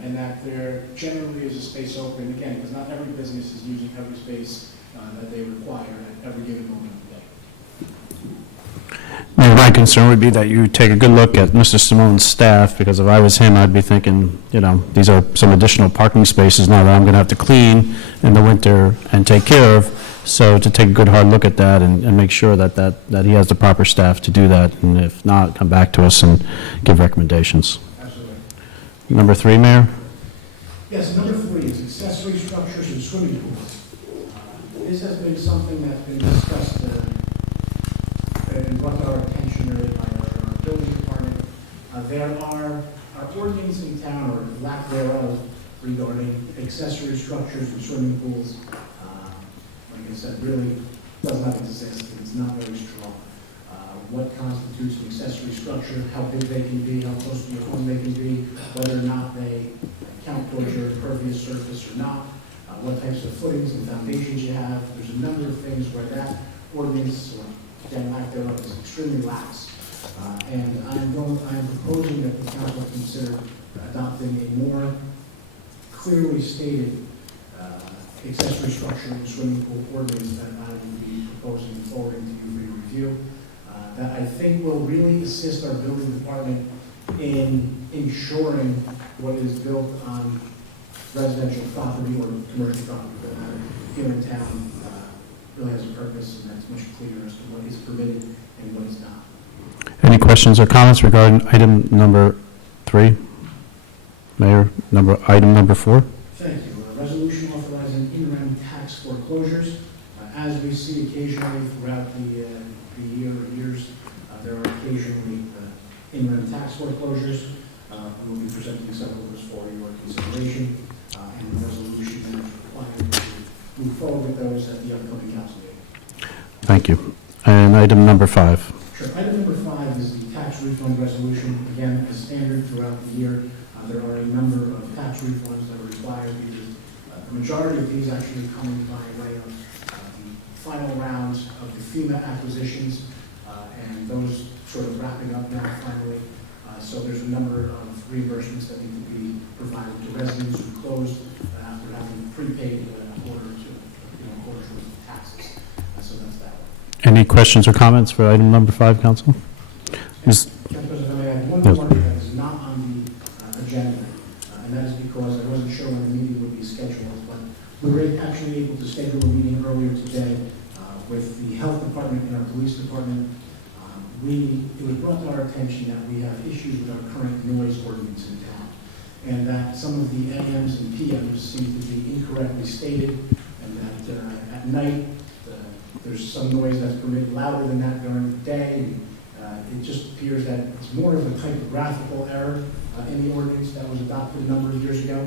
and that there generally is a space open, again, because not every business is using every space that they require at every given moment of the day. My concern would be that you take a good look at Mr. Simone's staff, because if I was him, I'd be thinking, these are some additional parking spaces now that I'm going to have to clean in the winter and take care of. So to take a good hard look at that and make sure that he has the proper staff to do that, and if not, come back to us and give recommendations. Absolutely. Number 3, Mayor? Yes, number 3 is accessory structures and swimming pools. This has been something that's been discussed and brought to our attention really by our building department. There are ordinances in town, or lack thereof, regarding accessory structures and swimming pools. Like I said, really does not exist, and it's not very strong. What constitutes an accessory structure, how big they can be, how close to your home they can be, whether or not they count towards your impervious surface or not, what types of footings and foundations you have. There's a number of things where that ordinance, or again, lack thereof, is extremely lax. And I'm proposing that the council consider adopting a more clearly stated accessory structure and swimming pool ordinance that I will be proposing and forwarding to you for your review. That I think will really assist our building department in ensuring what is built on residential property or commercial property for that matter here in town really has a purpose, and that's much clearer as to what is permitted and what is not. Any questions or comments regarding item number 3? Mayor, item number 4? Thank you. A resolution authorizing interim tax foreclosures. As we see occasionally throughout the year or years, there are occasionally interim tax foreclosures. We'll be presenting several of those for your consideration, and the resolution that is required to move forward with those at the upcoming council meeting. Thank you. And item number 5? Sure. Item number 5 is the tax refund resolution. Again, as standard throughout the year, there are a number of tax refunds that are required. The majority of these actually coming by way of the final rounds of the FEMA acquisitions, and those sort of wrapping up now finally. So there's a number of reimbursements that need to be provided to residents who closed after having prepaid a quarter's worth of taxes. So that's that one. Any questions or comments for item number 5, Council? Ms. Council President, I have one Yes. more that is not on the agenda, and that is because I wasn't sure when the meeting would be scheduled, but we were actually able to schedule a meeting earlier today with the health department and our police department. It was brought to our attention that we have issues with our current noise ordinance in town, and that some of the AMs and PMs seem to be incorrectly stated, and that at night there's some noise that's permitted louder than that during the day. It just appears that it's more of a typographical error in the ordinance that was adopted a number of years ago,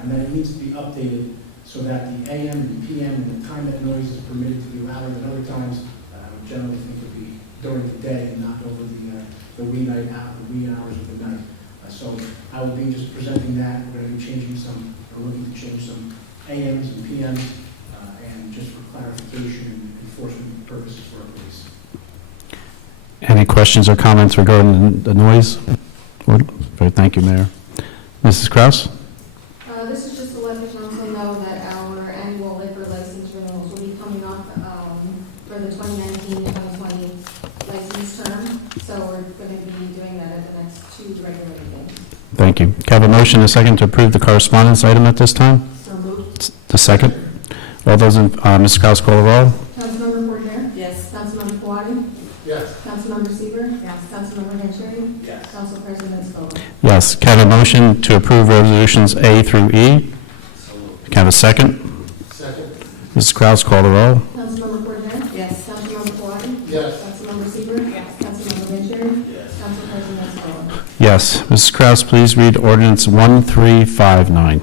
and that it needs to be updated so that the AM and PM and the time that noise is permitted to be louder than other times, I would generally think would be during the day and not over the wee hours of the night. So I will be just presenting that. We're going to be changing looking to change some AMs and PMs, and just for clarification and enforcement purposes for our police. Any questions or comments regarding the noise? Thank you, Mayor. Mrs. Kraus? This is just to let the council know that our annual liquor license renewals will be coming up for the 2019-2020 license term. So we're going to be doing that at the next 2 regular meetings. Thank you. Can I have a motion and a second to approve the correspondence item at this time? So moved. The second. All those in, Mrs. Kraus, call the roll. Councilmember Porter? Yes. Councilmember Kawadi? Yes. Councilmember Seaver? Yes. Councilmember Vanchery? Yes. Council President Scola? Yes. Can I have a motion to approve resolutions A through E? Can I have a second? Second. Mrs. Kraus, call the roll. Councilmember Porter? Yes. Councilmember Kawadi? Yes. Councilmember Seaver? Yes. Councilmember Vanchery? Yes. Council President Scola? Yes. Mrs. Kraus, please read ordinance 1359.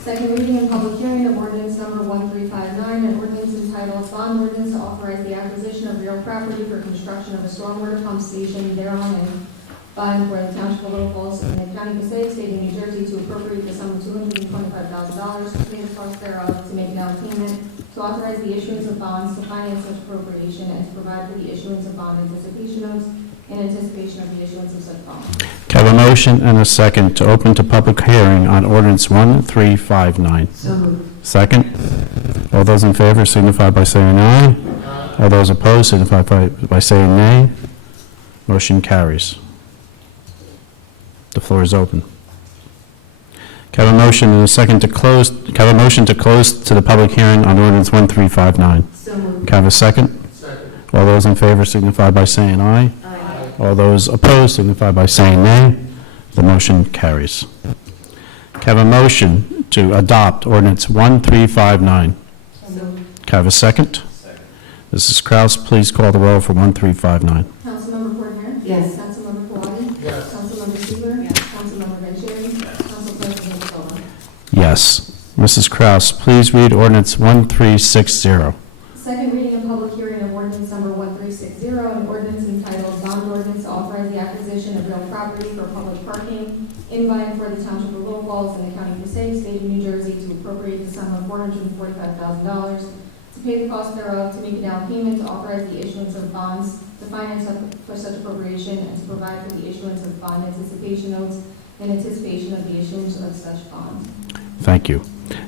Second reading and public hearing of ordinance number 1359, an ordinance entitled Bond Ordinance to Authorize the Acquisition of Real Property for Construction of a Stormwater Pump Station thereon and by and for the Township of Little Falls in the County of Passaic, State of New Jersey, to appropriate the sum of $225,000 to pay the cost thereof, to make down payment, to authorize the issuance of bonds to finance such appropriation, and to provide for the issuance of bond anticipation notes in anticipation of the issuance of such bonds. Can I have a motion and a second to open to public hearing on ordinance 1359? So moved. Second. All those in favor signify by saying aye. All those opposed signify by saying nay. Motion carries. The floor is open. Can I have a motion and a second to close, can I have a motion to close to the public hearing on ordinance 1359? So moved. Can I have a second? Second. All those in favor signify by saying aye. Aye. All those opposed signify by saying nay. The motion carries. Can I have a motion to adopt ordinance 1359? So moved. Can I have a second? Second. Mrs. Kraus, please call the roll for 1359. Councilmember Cordenear? Yes. Councilmember Quattie? Yes. Councilmember Seaver? Yes. Councilmember Vanchery? Council President Scola? Yes. Mrs. Kraus, please read ordinance 1360. Second reading and public hearing of ordinance number 1360, an ordinance entitled Bond Ordinance to Authorize the Acquisition of Real Property for Public Parking in by and for the Township of Little Falls in the County of Passaic, State of New Jersey, to appropriate the sum of $445,000 to pay the cost thereof, to make a down payment, to authorize the issuance of bonds, to finance for such appropriation, and to provide for the issuance of bond anticipation notes in anticipation of the issuance of such bonds. Thank you.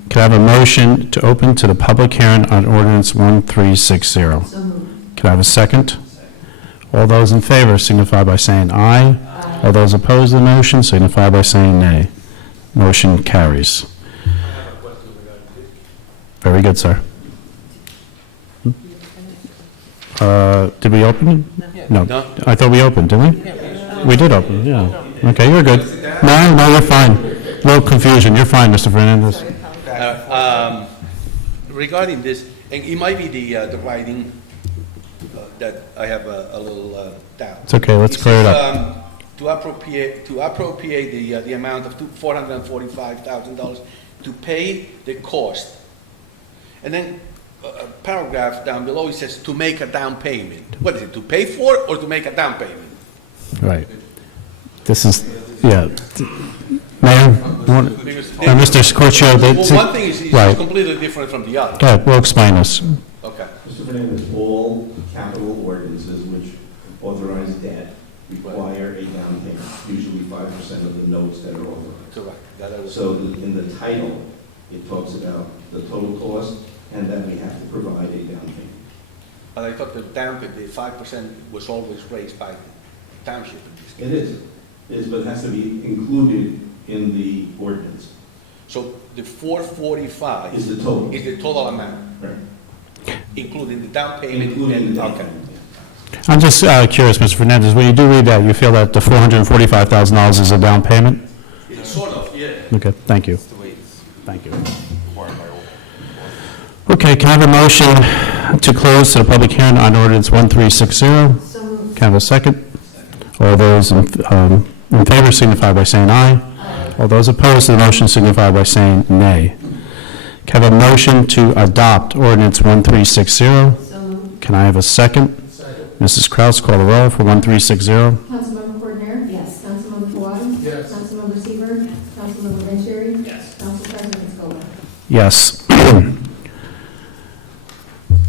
Can I have a motion to open to the public hearing on ordinance 1360? So moved. Can I have a second? All those in favor signify by saying aye. All those opposed to the motion signify by saying nay. Motion carries. Very good, sir. Did we open? No. No? I thought we opened, didn't we? We did open, yeah. Okay, you're good. No, you're fine. No confusion. You're fine, Mr. Fernandez. Regarding this, and it might be the writing that I have a little doubt. It's okay, let's clear it up. To appropriate the amount of $445,000 to pay the cost. And then a paragraph down below, it says to make a down payment. What is it, to pay for it or to make a down payment? Right. This is, yeah. Mayor, Mr. Scorchio, Well, one thing is right. completely different from the other. Go ahead, we'll explain this. Okay. Mr. Fernandez, all capital ordinances which authorize debt require a down payment, usually 5% of the notes that are authorized. Correct. That I was- So in the title, it talks about the total cost and that we have to provide a down payment. But I thought the down payment, the 5% was always raised by the township in this case. It is, but it has to be included in the ordinance, So the 445 is the total. is the total amount, Right. including the down payment? Including and- the down Okay. payment. I'm just curious, Mr. Fernandez, when you do read that, you feel that the $445,000 is a down payment? Sort of, yeah. Okay, thank you. That's the way it's Thank you. required by law. Okay, can I have a motion to close to the public hearing on ordinance 1360? So moved. Can I have a second? All those in favor signify by saying aye. All those opposed to the motion signify by saying nay. Can I have a motion to adopt ordinance 1360? So moved. Can I have a second? Second. Mrs. Kraus, call the roll for 1360. Councilmember Cordenear? Yes. Councilmember Quattie? Yes. Councilmember Seaver? Councilmember Vanchery? Yes. Council President Scola? Yes.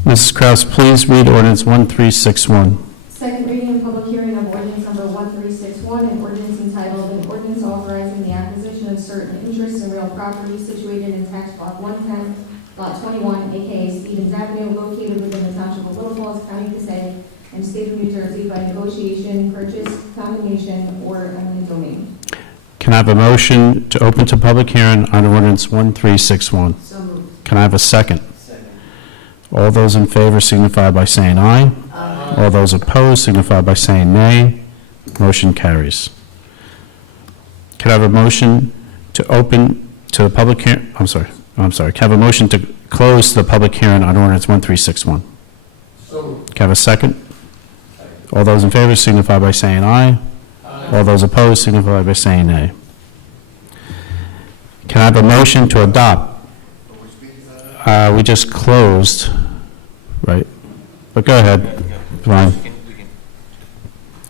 Mrs. Kraus, please read ordinance 1361. Second reading and public hearing of ordinance number 1361, an ordinance entitled, an ordinance authorizing the acquisition of certain interests in real property situated in tax block 110, lot 21, aka Stevens Avenue, located within the Township of Little Falls, County of Passaic, and State of New Jersey by negotiation, purchase, condemnation, or eminent domain. Can I have a motion to open to public hearing on ordinance 1361? So moved. Can I have a second? Second. All those in favor signify by saying aye. All those opposed signify by saying nay. Motion carries. Can I have a motion to open to the public hearing, I'm sorry. Can I have a motion to close the public hearing on ordinance 1361? So, Can I have a second? All those in favor signify by saying aye. All those opposed signify by saying nay. Can I have a motion to adopt? We just closed, right? But go ahead. Fine.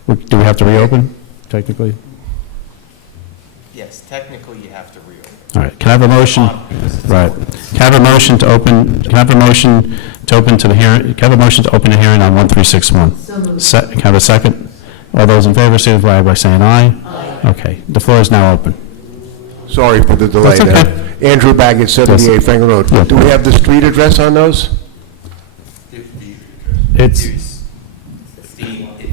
Do we have to reopen, technically? Yes, technically you have to reopen. All right, can I have a motion? Right. Can I have a motion to open, can I have a motion to open to the hearing, can I have a motion to open the hearing on 1361? So moved. Can I have a second? All those in favor signify by saying aye. Aye. Okay, the floor is now open. Sorry for the delay That's there. okay. Andrew Baggett, 78 Franklin Road. Yeah. Do we have the street address on those? It's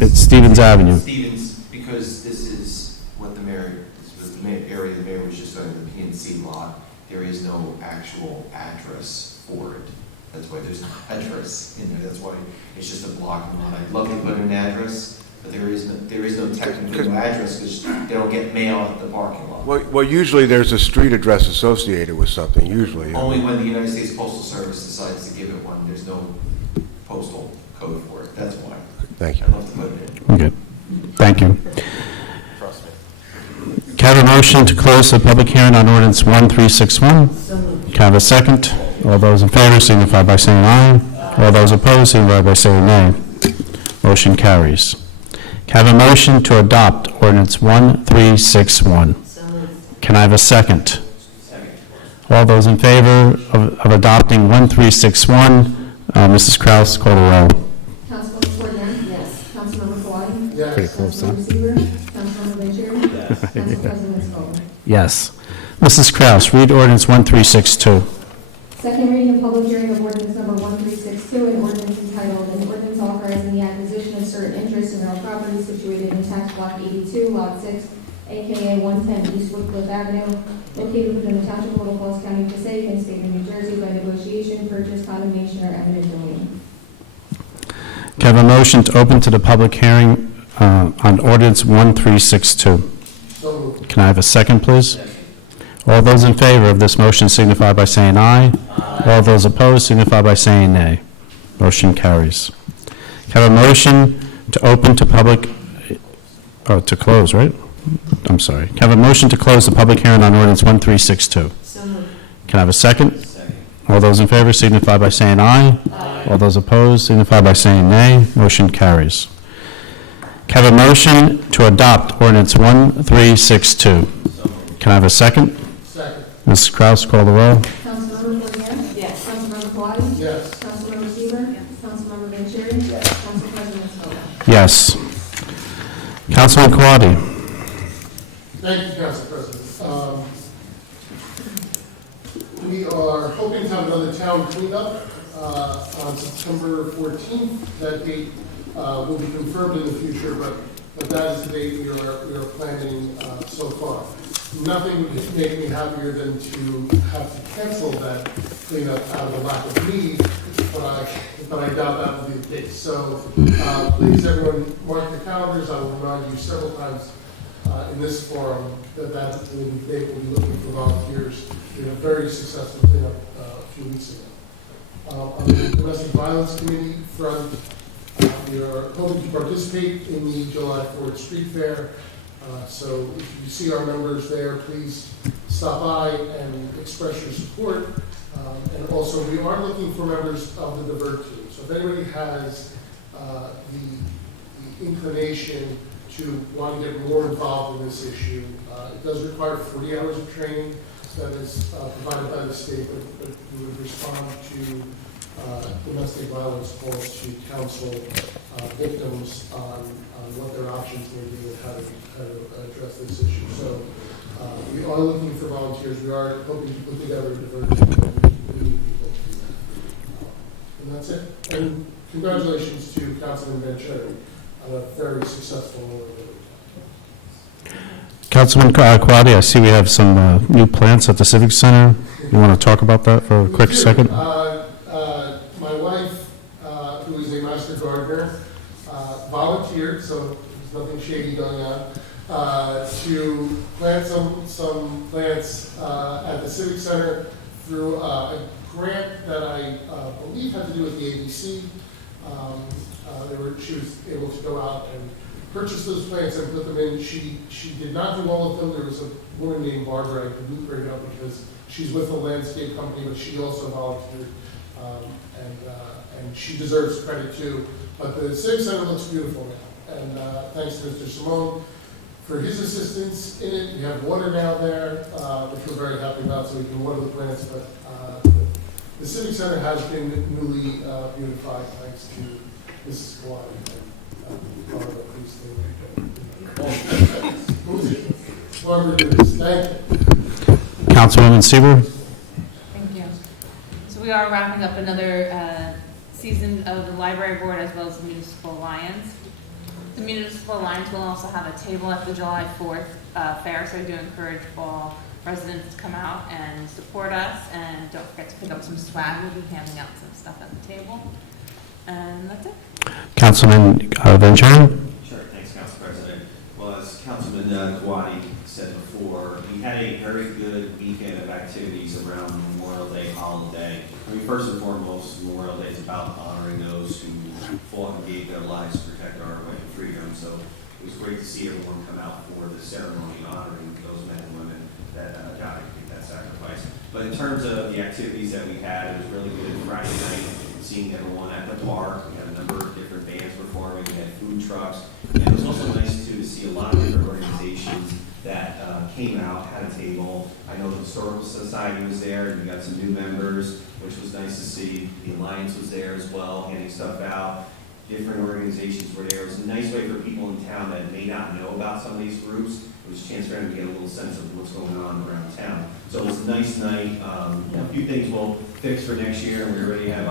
It's Stevens Avenue. Stevens, because this is what the mayor, this was the area the mayor was just on, the PNC lot. There is no actual address for it. That's why there's no address in there. That's why it's just a block and lot. I'd love to put an address, but there is no technical address because they don't get mail at the parking lot. Well, usually there's a street address associated with something, usually. Only when the United States Postal Service decides to give it one. There's no postal code for it. That's why. Thank you. I'd love to put it in. Okay, thank you. Trust me. Can I have a motion to close the public hearing on ordinance 1361? Can I have a second? All those in favor signify by saying aye. All those opposed signify by saying nay. Motion carries. Can I have a motion to adopt ordinance 1361? Can I have a second? All those in favor of adopting 1361, Mrs. Kraus, call the roll. Councilmember Cordenear? Yes. Councilmember Kawadi? Yes. Pretty close, huh? Councilmember Seaver? Councilmember Vanchery? Yes. Council President Scola? Yes. Mrs. Kraus, read ordinance 1362. Second reading and public hearing of ordinance number 1362, an ordinance entitled, an ordinance authorizing the acquisition of certain interests in real property situated in tax block 82, lot 6, aka 110 East Woodcliff Avenue, located within the Township of Little Falls, County of Passaic, and State of New Jersey by negotiation, purchase, condemnation, or eminent domain. Can I have a motion to open to the public hearing on ordinance 1362? So moved. Can I have a second, please? All those in favor of this motion signify by saying aye. All those opposed signify by saying nay. Motion carries. Can I have a motion to open to public, to close, right? I'm sorry. Can I have a motion to close the public hearing on ordinance 1362? Can I have a second? All those in favor signify by saying aye. All those opposed signify by saying nay. Motion carries. Can I have a motion to adopt ordinance 1362? Can I have a second? Second. Mrs. Kraus, call the roll. Councilmember Cordenear? Yes. Councilmember Kawadi? Yes. Councilmember Seaver? Yes. Councilmember Vanchery? Yes. Council President Scola? Yes. Councilman Kawadi. Thank you, Council President. We are hoping to have another town cleanup on September 14th. That date will be confirmed in the future, but that is the date we are planning so far. Nothing would make me happier than to have to cancel that cleanup out of a lack of need, but I doubt that will be the case. So please, everyone, mark your calendars. I will remind you several times in this forum that they will be looking for volunteers. We had a very successful cleanup a few weeks ago. On the Domestic Violence Committee front, we are hoping to participate in the July 4th Street Fair. So if you see our members there, please stop by and express your support. And also, we are looking for members of the Divert team. So if anybody has the inclination to want to get more involved in this issue, it does require 40 hours of training that is provided by the state, but we would respond to domestic violence calls to counsel victims on what their options may be and how to address this issue. So we are looking for volunteers. We are hoping to put together a diversion that we need people to do that. And that's it. And congratulations to Councilman Vanchery on a very successful role. Councilman Kawadi, I see we have some new plants at the Civic Center. You want to talk about that for a quick second? My wife, who is a master gardener, volunteered, so there's nothing shady going on, to plant some plants at the Civic Center through a grant that I believe had to do with the ABC. She was able to go out and purchase those plants and put them in. She did not do all of them. There was a woman named Barbara I couldn't bring up because she's with a landscape company, but she also volunteered, and she deserves credit too. But the Civic Center looks beautiful now, and thanks to Mr. Simone for his assistance in it. We have water now there, which we're very happy about, so we can water the plants. But the Civic Center has been newly beautified thanks to Mrs. Kawhi and Barbara. Please stay Whoever it is, thank you. Councilwoman Seaver? Thank you. So we are wrapping up another season of the library board as well as the Municipal Alliance. The Municipal Alliance will also have a table at the July 4th fair, so I do encourage all residents to come out and support us, and don't forget to pick up some swag. We'll be handing out some stuff at the table. And that's it. Councilman Vanchery? Sure, thanks, Council President. Well, as Councilman Kawadi said before, we had a very good weekend of activities around Memorial Day holiday. I mean, first and foremost, Memorial Day is about honoring those who fought and gave their lives to protect our right and freedom. So it was great to see everyone come out for the ceremony honoring those men and women that died in that sacrifice. But in terms of the activities that we had, it was really good Friday night, seeing everyone at the park. We had a number of different bands performing, we had food trucks, and it was also nice too to see a lot of different organizations that came out, had a table. I know the Historical Society was there, and we got some new members, which was nice to see. The Alliance was there as well, handing stuff out. Different organizations were there. It was a nice way for people in town that may not know about some of these groups. It was a chance for them to get a little sense of what's going on around town. So it was a nice night. A few things we'll fix for next year, and we already have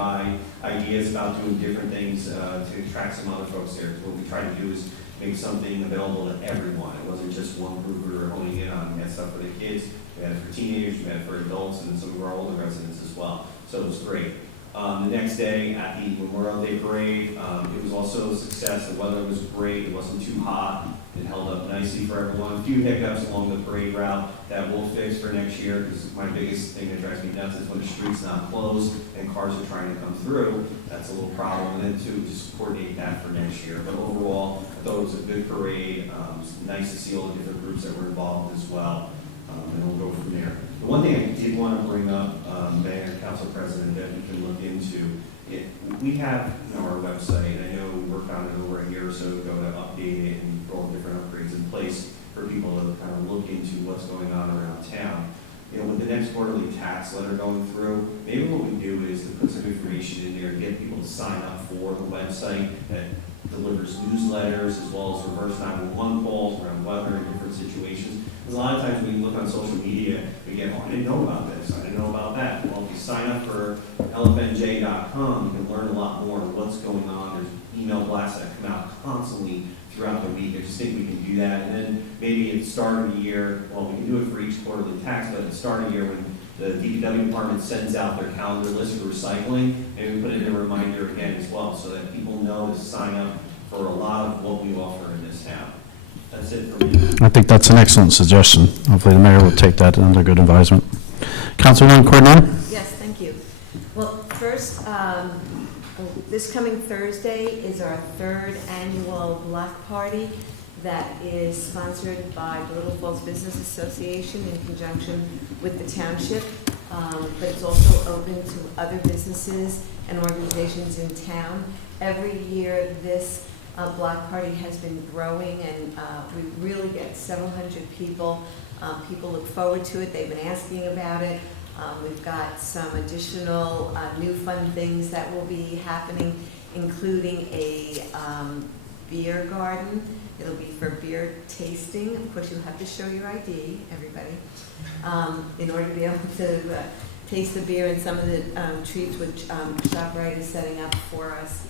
ideas about doing different things to attract some other folks there. What we try to do is make something available to everyone. It wasn't just one group we were honing in on. We had stuff for the kids, we had it for teenagers, we had it for adults, and some of our older residents as well. So it was great. The next day at the Memorial Day Parade, it was also a success. The weather was great. It wasn't too hot. It held up nicely for everyone. A few hiccups along the parade route that we'll fix for next year, because my biggest thing that drives me nuts is when the street's not closed and cars are trying to come through. That's a little problem. And then to just coordinate that for next year. But overall, I thought it was a good parade. It was nice to see all the different groups that were involved as well. And we'll go from there. The one thing I did want to bring up, Mayor, Council President, that we can look into, we have our website, and I know we worked on it over a year or so ago to update it and put all the different upgrades in place for people to kind of look into what's going on around town. You know, with the next quarterly tax letter going through, maybe what we do is to put some information in there to get people to sign up for the website that delivers newsletters as well as reverse 911 calls around weather and different situations. Because a lot of times when you look on social media, we get, oh, I didn't know about this, I didn't know about that. Well, if you sign up for lfnj.com, you can learn a lot more of what's going on. There's email blasts that come out constantly throughout the week. I just think we can do that. And then maybe at the start of the year, well, we can do it for each quarterly tax, but at the start of the year when the DPW department sends out their calendar list for recycling, maybe we put in a reminder again as well, so that people know to sign up for a lot of what we offer in this town. That's it for me. I think that's an excellent suggestion. Hopefully the mayor will take that under good advisement. Councilwoman Courtney? Yes, thank you. Well, first, this coming Thursday is our third annual block party that is sponsored by the Little Falls Business Association in conjunction with the Township, but it's also open to other businesses and organizations in town. Every year, this block party has been growing, and we really get several hundred people. People look forward to it. They've been asking about it. We've got some additional new fun things that will be happening, including a beer garden. It'll be for beer tasting. Of course, you'll have to show your ID, everybody, in order to be able to taste the beer and some of the treats which ShopRite is setting up for us.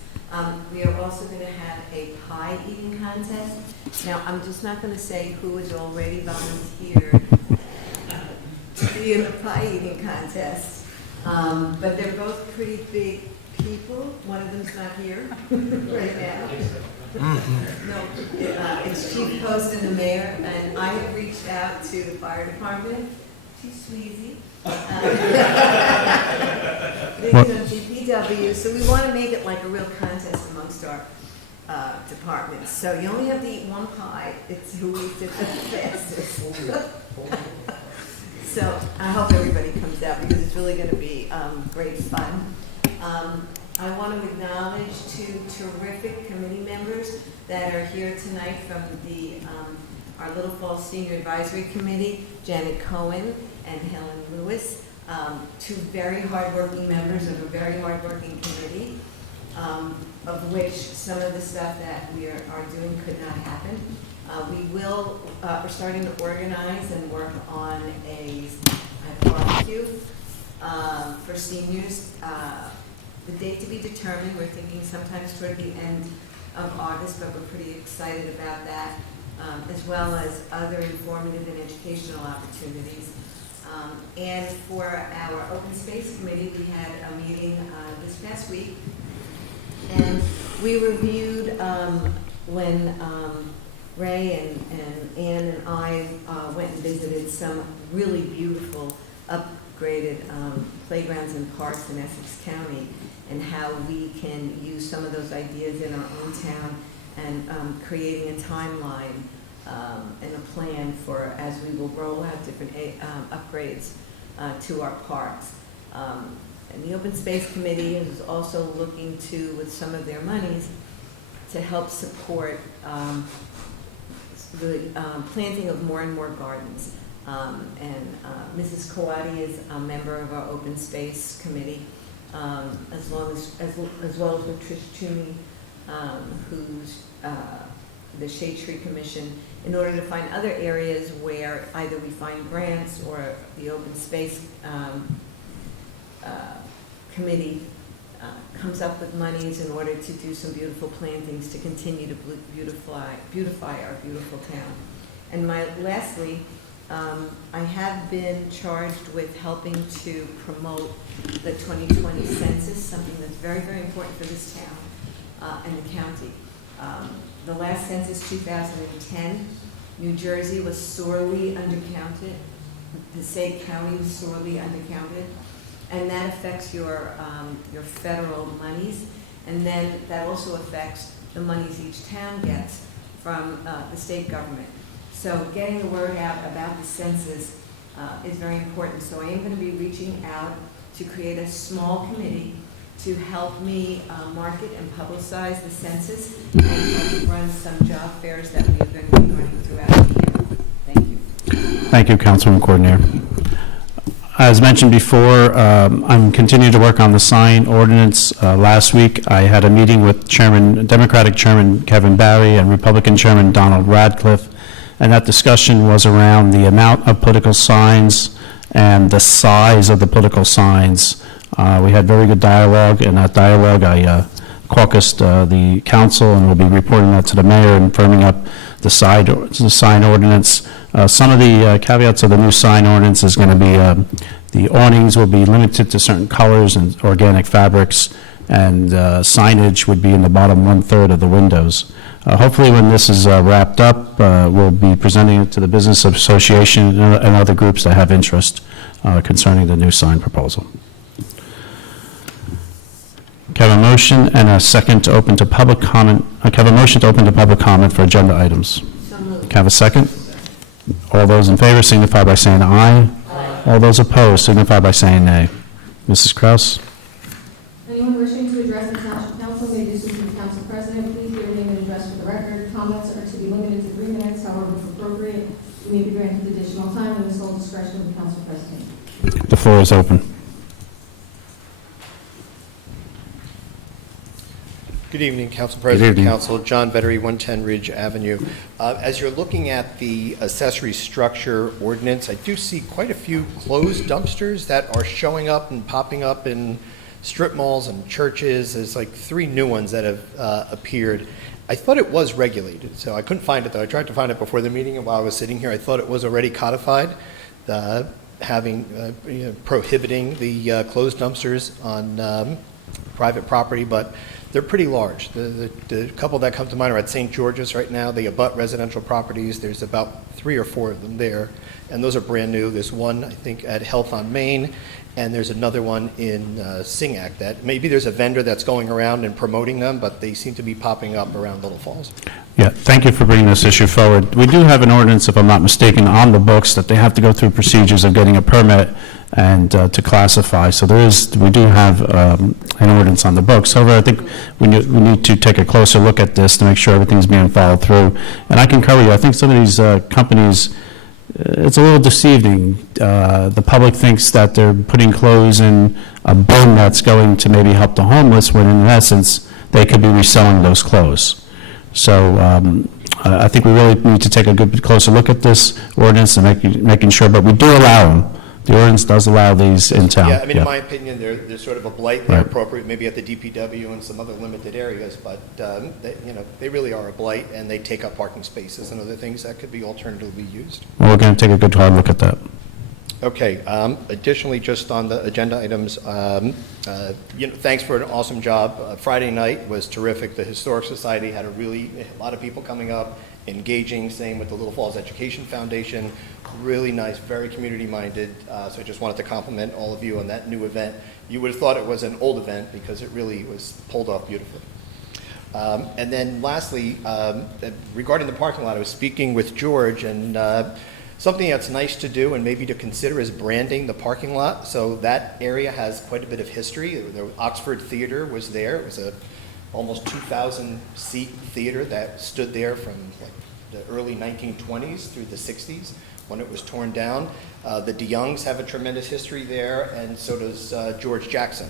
We are also going to have a pie eating contest. Now, I'm just not going to say who has already volunteered to be in the pie eating contest, but they're both pretty big people. One of them's not here right now. No, it's Chief Post and the mayor, and I have reached out to the fire department. She's sleazy. DPW, so we want to make it like a real contest amongst our departments. So you only have to eat one pie. It's who eats it the fastest. So I hope everybody comes out because it's really going to be great fun. I want to acknowledge two terrific committee members that are here tonight from the our Little Falls Senior Advisory Committee, Janet Cohen and Helen Lewis, two very hardworking members of a very hardworking committee. of which some of the stuff that we are doing could not happen. We're starting to organize and work on a barbecue for seniors. The date to be determined, we're thinking sometimes toward the end of August, but we're pretty excited about that, as well as other informative and educational opportunities. And for our Open Space Committee, we had a meeting this past week, and we reviewed when Ray and Ann and I went and visited some really beautiful upgraded playgrounds and parks in Essex County, and how we can use some of those ideas in our own town, and creating a timeline and a plan for as we will roll out different upgrades to our parks. And the Open Space Committee is also looking to, with some of their monies, to help support the planting of more and more gardens. And Mrs. Kawadi is a member of our Open Space Committee, as well as with Trish Toomey, who's the Shade Tree Commission, in order to find other areas where either we find grants or the Open Space Committee comes up with monies in order to do some beautiful plantings to continue to beautify our beautiful town. And lastly, I have been charged with helping to promote the 2020 census, something that's very, very important for this town and the county. The last census, 2010, New Jersey was sorely undercounted. The Passaic County was sorely undercounted. And that affects your federal monies, and then that also affects the monies each town gets from the state government. So getting the word out about the census is very important. So I am going to be reaching out to create a small committee to help me market and publicize the census and help run some job fairs that we are going to be running throughout the year. Thank you. Thank you, Councilman Coordinator. As mentioned before, I'm continuing to work on the sign ordinance. Last week, I had a meeting with Democratic Chairman Kevin Barry and Republican Chairman Donald Radcliffe, and that discussion was around the amount of political signs and the size of the political signs. We had very good dialogue. In that dialogue, I caucused the council, and we'll be reporting that to the mayor and firming up the sign ordinance. Some of the caveats of the new sign ordinance is going to be the awnings will be limited to certain colors and organic fabrics, and signage would be in the bottom 1/3 of the windows. Hopefully when this is wrapped up, we'll be presenting it to the Business Association and other groups that have interest concerning the new sign proposal. Can I have a motion and a second to open to public comment? Can I have a motion to open to public comment for agenda items? So moved. Can I have a second? All those in favor signify by saying aye. Aye. All those opposed signify by saying nay. Mrs. Kraus? Anyone wishing to address the Township Council may do so through the Council President. Please give your name and address for the record. Comments are to be limited to 3 minutes, however, if appropriate, you may be granted additional time in the sole discretion of the Council President. The floor is open. Good evening, Council President, evening. Council. John Vettery, 110 Ridge Avenue. As you're looking at the accessory structure ordinance, I do see quite a few closed dumpsters that are showing up and popping up in strip malls and churches. There's like 3 new ones that have appeared. I thought it was regulated, so I couldn't find it, though. I tried to find it before the meeting, and while I was sitting here, I thought it was already codified, prohibiting the closed dumpsters on private property, but they're pretty large. The couple that come to mind are at St. George's right now. They abut residential properties. There's about 3 or 4 of them there, and those are brand new. There's one, I think, at Health on Main, and there's another one in Singac that maybe there's a vendor that's going around and promoting them, but they seem to be popping up around Little Falls. Yeah, thank you for bringing this issue forward. We do have an ordinance, if I'm not mistaken, on the books that they have to go through procedures of getting a permit and to classify. So we do have an ordinance on the books. However, I think we need to take a closer look at this to make sure everything's being followed through. And I concur with you. I think some of these companies, it's a little deceiving. The public thinks that they're putting clothes in a bin that's going to maybe help the homeless, when in essence, they could be reselling those clothes. So I think we really need to take a good, closer look at this ordinance and making sure, but we do allow them. The ordinance does allow these in town. Yeah, I mean, in my opinion, they're sort of a blight. They're Right. appropriate maybe at the DPW and some other limited areas, but, they really are a blight, and they take up parking spaces and other things that could be alternatively used. Well, we're going to take a good hard look at that. Okay, additionally, just on the agenda items, thanks for an awesome job. Friday night was terrific. The Historic Society had a lot of people coming up, engaging, same with the Little Falls Education Foundation. Really nice, very community-minded. So I just wanted to compliment all of you on that new event. You would have thought it was an old event because it really was pulled off beautifully. And then lastly, regarding the parking lot, I was speaking with George, and something that's nice to do and maybe to consider is branding the parking lot. So that area has quite a bit of history. The Oxford Theater was there. It was a almost 2,000-seat theater that stood there from like the early 1920s through the 60s when it was torn down. The DeYoungs have a tremendous history there, and so does George Jackson,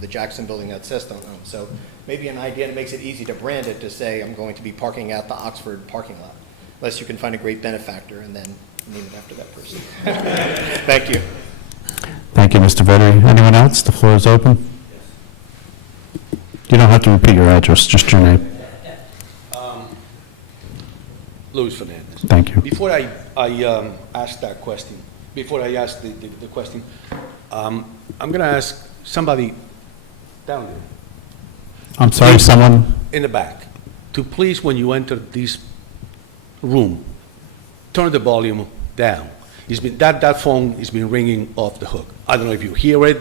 the Jackson building that says don't own. So maybe an idea that makes it easy to brand it, to say I'm going to be parking at the Oxford parking lot, unless you can find a great benefactor and then name it after that person. Thank you. Thank you, Mr. Vedri. Anyone else? The floor is open. You don't have to repeat your address, just your name. Luis Fernandez. Thank you. Before I ask that question, before I ask the question, I'm going to ask somebody down there, I'm sorry, someone? in the back, to please, when you enter this room, turn the volume down. That phone has been ringing off the hook. I don't know if you hear it.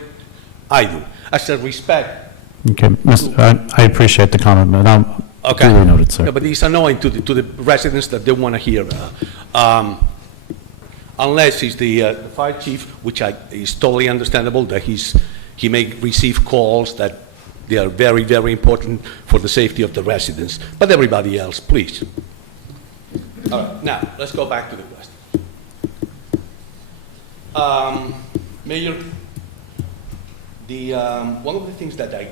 I do. I said respect. Okay, I appreciate the comment, but I'm Okay. duly noted, sir. Yeah, but it's annoying to the residents that they want to hear. Unless it's the fire chief, which is totally understandable, that he may receive calls that they are very, very important for the safety of the residents. But everybody else, please. All right, now, let's go back to the question. Mayor, one of the things that I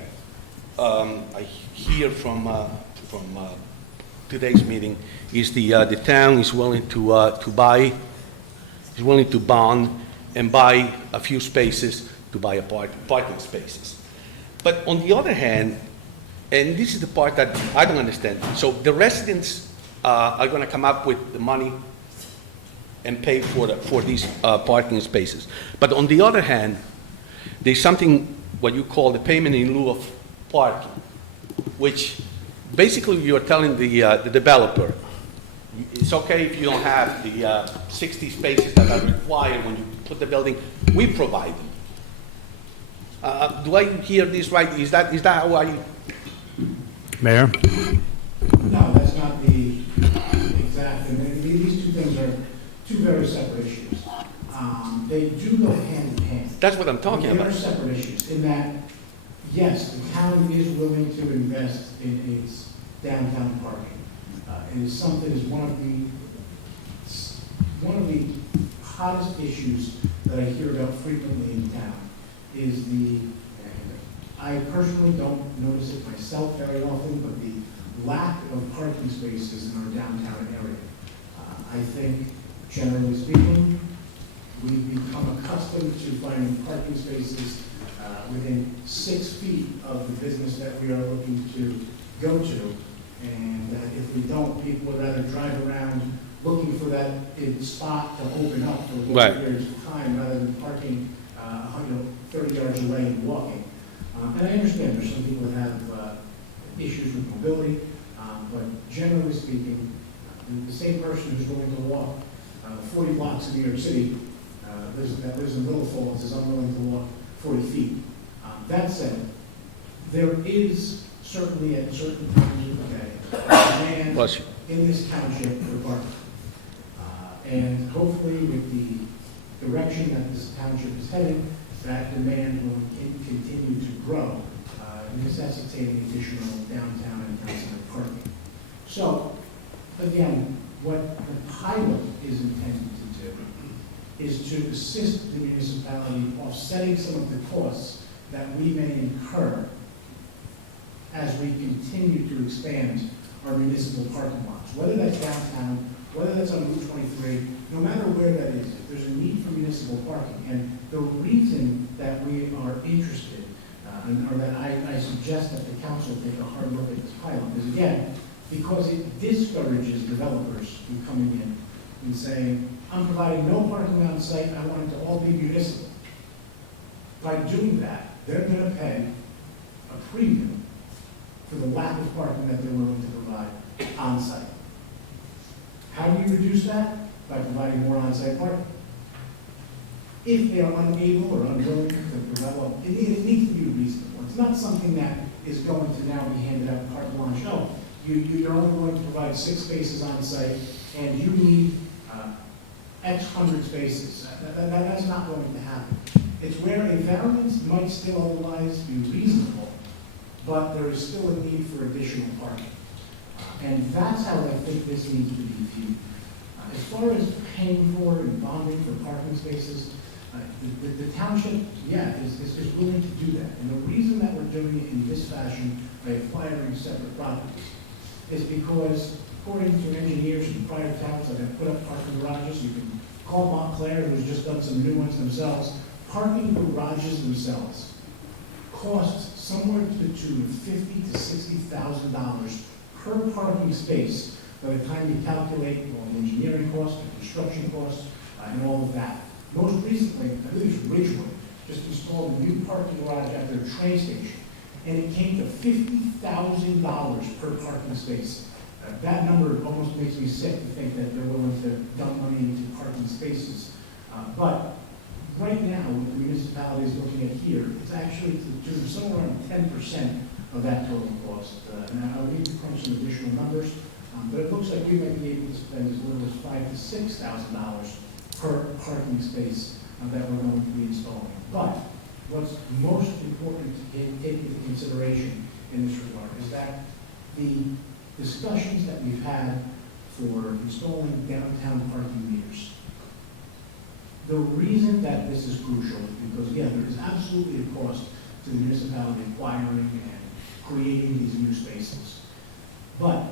hear from today's meeting is the town is willing to buy, is willing to bond and buy a few spaces to buy parking spaces. But on the other hand, and this is the part that I don't understand, so the residents are going to come up with the money and pay for these parking spaces. But on the other hand, there's something what you call the payment in lieu of parking, which basically you're telling the developer, it's okay if you don't have the 60 spaces that are required when you put the building, we provide them. Do I hear this right? Is that how I... Mayor? No, that's not the exact, and these two things are two very separate issues. They do go hand in hand. That's what I'm talking about. They are separate issues in that, yes, the town is willing to invest in its downtown parking. It is something, is one of the hottest issues that I hear about frequently in town is I personally don't notice it myself very often, but the lack of parking spaces in our downtown area. I think, generally speaking, we've become accustomed to finding parking spaces within 6 feet of the business that we are looking to go to. And if we don't, people would rather drive around looking for that spot to open up for long Right. periods of time rather than parking 30 yards away and walking. And I understand there's some people that have issues with mobility, but generally speaking, the same person who's willing to walk 40 blocks in New York City that lives in Little Falls is unwilling to walk 40 feet. That said, there is certainly at certain times of the day demand Bless you. in this township for parking. And hopefully with the direction that this township is heading, that demand will continue to grow, necessitating additional downtown and council parking. So, again, what the pilot is intended to do is to assist the municipality in offsetting some of the costs that we may incur as we continue to expand our municipal parking lots, whether that's downtown, whether that's on Route 23, no matter where that is, if there's a need for municipal parking. And the reason that we are interested, or that I suggest that the council take a hard look at this pilot, is again, because it discourages developers from coming in and saying, I'm providing no parking on site, I want it to all be municipal. By doing that, they're going to pay a premium for the lack of parking that they're willing to provide on site. How do you reduce that? By providing more on-site parking. If they are unable or unwilling to develop, it needs to be reasonable. It's not something that is going to now be handed out carte blanche. No, you're only going to provide 6 spaces on site, and you need X hundred spaces. That's not going to happen. It's where a variance might still otherwise be reasonable, but there is still a need for additional parking. And that's how I think this needs to be viewed. As far as paying for and bonding for parking spaces, the township, yeah, is willing to do that. And the reason that we're doing it in this fashion by acquiring separate properties is because, according to engineers in prior towns that have put up parking garages, you can call Montclair, who's just done some new ones themselves, parking garages themselves cost somewhere to the tune of $50,000 to $60,000 per parking space by the time you calculate all the engineering costs, the construction costs, and all of that. Most recently, I believe it's Ridgewood, just installed a new parking garage at their train station, and it came to $50,000 per parking space. That number almost makes me sick to think that they're willing to dump money into parking spaces. But right now, what the municipality is looking at here, it's actually to somewhere around 10% of that total cost. And I would need to crunch some additional numbers, but it looks like we might be able to spend as little as $5,000 to $6,000 per parking space that we're going to be installing. But what's most important to take into consideration in this regard is that the discussions that we've had for installing downtown parking meters, the reason that this is crucial is because, again, there is absolutely a cost to the municipality acquiring and creating these new spaces. But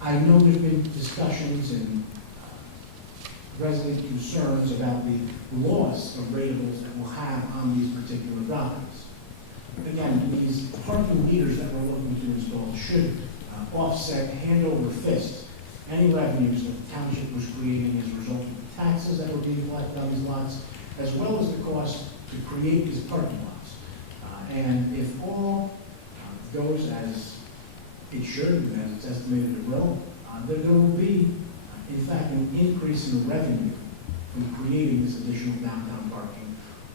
I know there's been discussions and resident concerns about the loss of ratables that we'll have on these particular properties. Again, these parking meters that we're looking to install should offset hand over fist any revenues that the township was creating as a result of the taxes that were being collected on these lots, as well as the cost to create these parking lots. And if all goes as it should, and as it's estimated it will, there will be, in fact, an increase in the revenue from creating this additional downtown parking,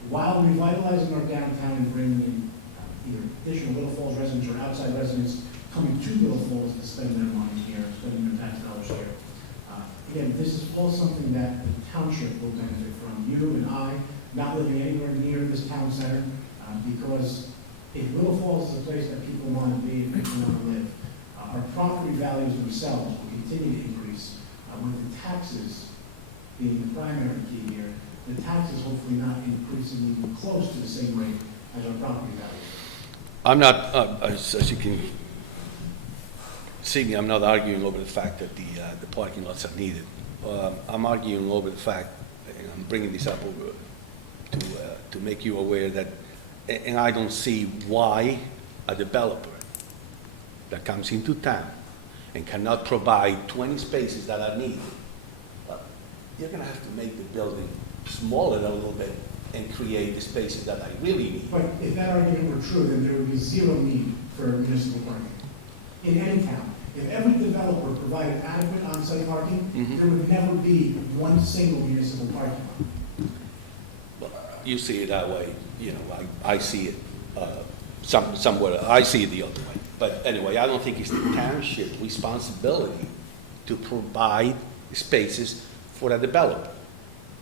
while revitalizing our downtown and bringing in either additional Little Falls residents or outside residents coming to Little Falls to spend their money here, spending their tax dollars here. Again, this is all something that the township will benefit from. You and I, not living anywhere near this town center, because if Little Falls is a place that people want to be and people want to live, our property values themselves will continue to increase, with the taxes being the primary key here, the taxes hopefully not increasing even close to the same rate as our property values. I'm not, as you can see, I'm not arguing over the fact that the parking lots are needed. I'm arguing over the fact, and I'm bringing this up over to make you aware that, and I don't see why a developer that comes into town and cannot provide 20 spaces that are needed, you're going to have to make the building smaller a little bit and create the spaces that I really need. But if that argument were true, then there would be zero need for municipal parking in any town. If every developer provided adequate on-site parking, there would never be one single municipal parking lot. You see it that way, you know, I see it somewhat, I see it the other way. But anyway, I don't think it's the township responsibility to provide spaces for a developer.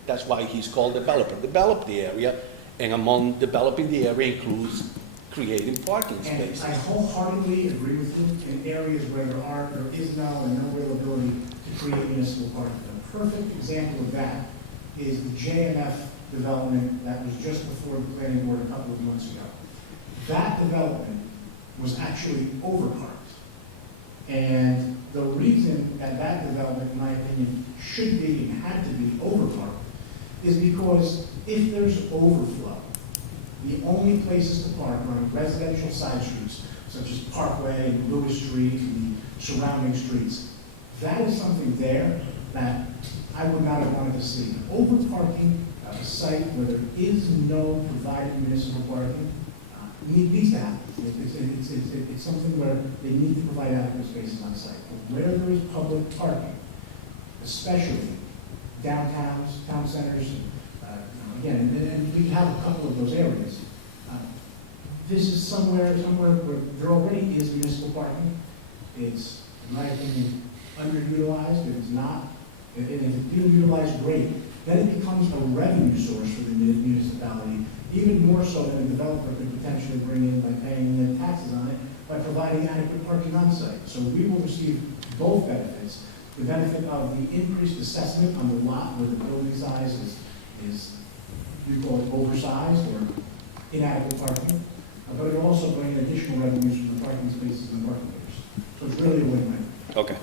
That's why he's called developer. Develop the area, and among developing the area includes creating parking spaces. And I wholeheartedly agree with you in areas where there is no or no real ability to create municipal parking. A perfect example of that is the JMF development that was just before the planning board a couple of months ago. that development was actually overparked. And the reason that that development, in my opinion, should be and had to be overparked is because if there's overflow, the only places to park are on residential side streets, such as Parkway and Lewis Street and the surrounding streets. That is something there that I would not have wanted to see. Overparking at a site where there is no provided municipal parking needs to happen. It's something where they need to provide adequate spaces on site. But where there is public parking, especially downtowns, town centers, again, and we have a couple of those areas. This is somewhere where there already is municipal parking. It's, in my opinion, underutilized. If it's not, and if it's being utilized, great. Then it becomes a revenue source for the municipality, even more so than a developer could potentially bring in by paying the taxes on it, by providing adequate parking on site. So we will receive both benefits. The benefit of the increased assessment on the lot where the building size is we call it oversized or inadequate parking, but it will also bring additional revenues from the parking spaces and parking meters. So it's really a win-win. Okay.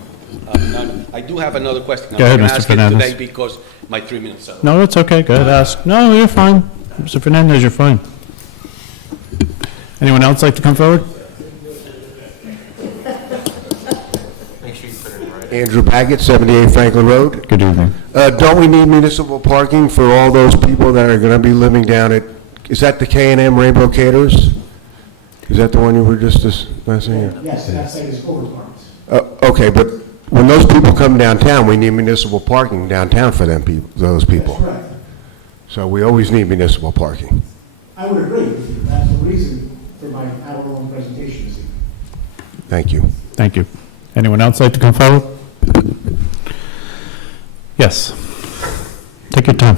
Now, I do have another question. Go ahead, I'm Mr. gonna ask it Fernandez. today because my 3 minutes are up. No, it's okay, go ahead, ask. No, you're fine. Mr. Fernandez, you're fine. Anyone else like to come forward? Make sure you put it in writing. Andrew Baggett, 78 Franklin Road. Good evening. Don't we need municipal parking for all those people that are going to be living down at, is that the K&M Rainbow Caters? Is that the one you were just discussing? Yes, that site is overparked. Okay, but when those people come downtown, we need municipal parking downtown for them people, those people. That's correct. So we always need municipal parking. I would agree with you. That's the reason for my hour-long presentation this evening. Thank you. Thank you. Anyone else like to come forward? Yes. Take your time.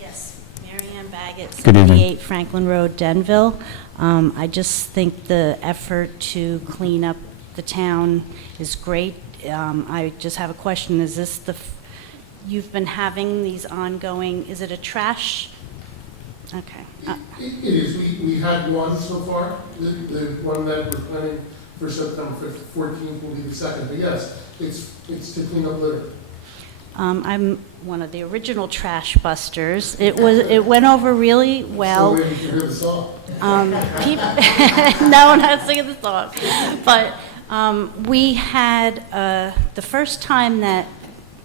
Yes, Mary Ann Baggett, Good evening. 78 Franklin Road, Denville. I just think the effort to clean up the town is great. I just have a question. Is this you've been having these ongoing, is it a trash? Okay. It is. We had one so far. The one that we're planning for September 14th will be the second. But yes, it's to clean up litter. I'm one of the original trash busters. It went over really well. So maybe you can hear the song. No, I'm not singing the song. But we had the first time that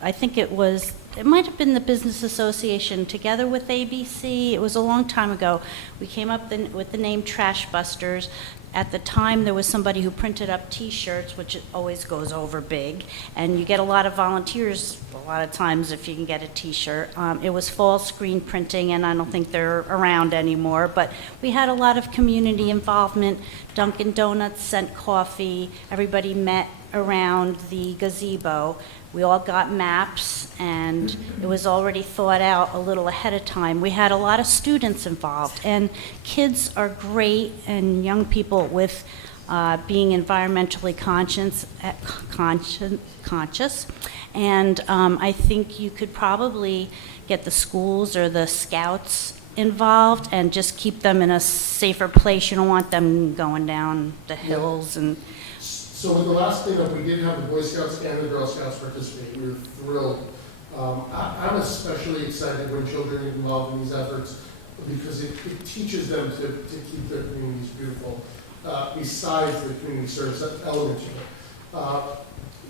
I think it might have been the Business Association together with ABC. It was a long time ago. We came up with the name Trash Busters. At the time, there was somebody who printed up T-shirts, which always goes over big, and you get a lot of volunteers a lot of times if you can get a T-shirt. It was fall screen printing, and I don't think they're around anymore, but we had a lot of community involvement. Dunkin' Donuts sent coffee. Everybody met around the gazebo. We all got maps, and it was already thought out a little ahead of time. We had a lot of students involved, and kids are great, and young people with being environmentally conscious. And I think you could probably get the schools or the scouts involved and just keep them in a safer place. You don't want them going down the hills and... So with the last cleanup, we did have the Boy Scouts and the Girl Scouts participate. We were thrilled. I'm especially excited when children get involved in these efforts because it teaches them to keep their communities beautiful, besides the community service element to it.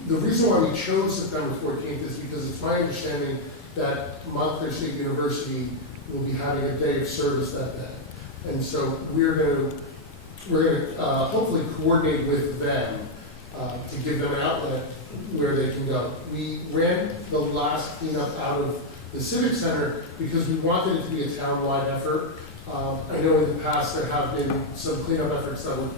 The reason why we chose September 14th is because it's my understanding that Montclair State University will be having a day of service that day. And so we're going to hopefully coordinate with them to give them an outlet where they can go. We ran the last cleanup out of the Civic Center because we wanted it to be a town-wide effort. I know in the past there have been some cleanup efforts that were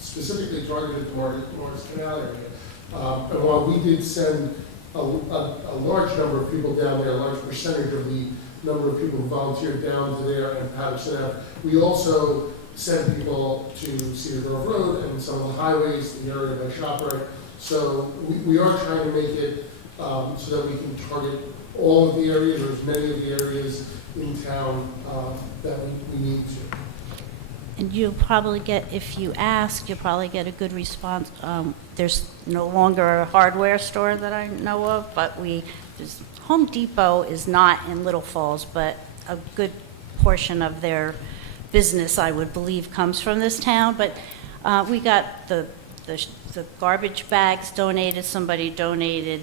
specifically targeted to Morris Canal area. And while we did send a large number of people down there, a large percentage of the number of people who volunteered down to there and Patterson Ave, we also send people to Cedar Grove Road and some of the highways, the area by ShopRite. So we are trying to make it so that we can target all of the areas, or as many of the areas in town that we need to. And you'll probably get, if you ask, you'll probably get a good response. There's no longer a hardware store that I know of, but Home Depot is not in Little Falls, but a good portion of their business, I would believe, comes from this town. But we got the garbage bags donated. Somebody donated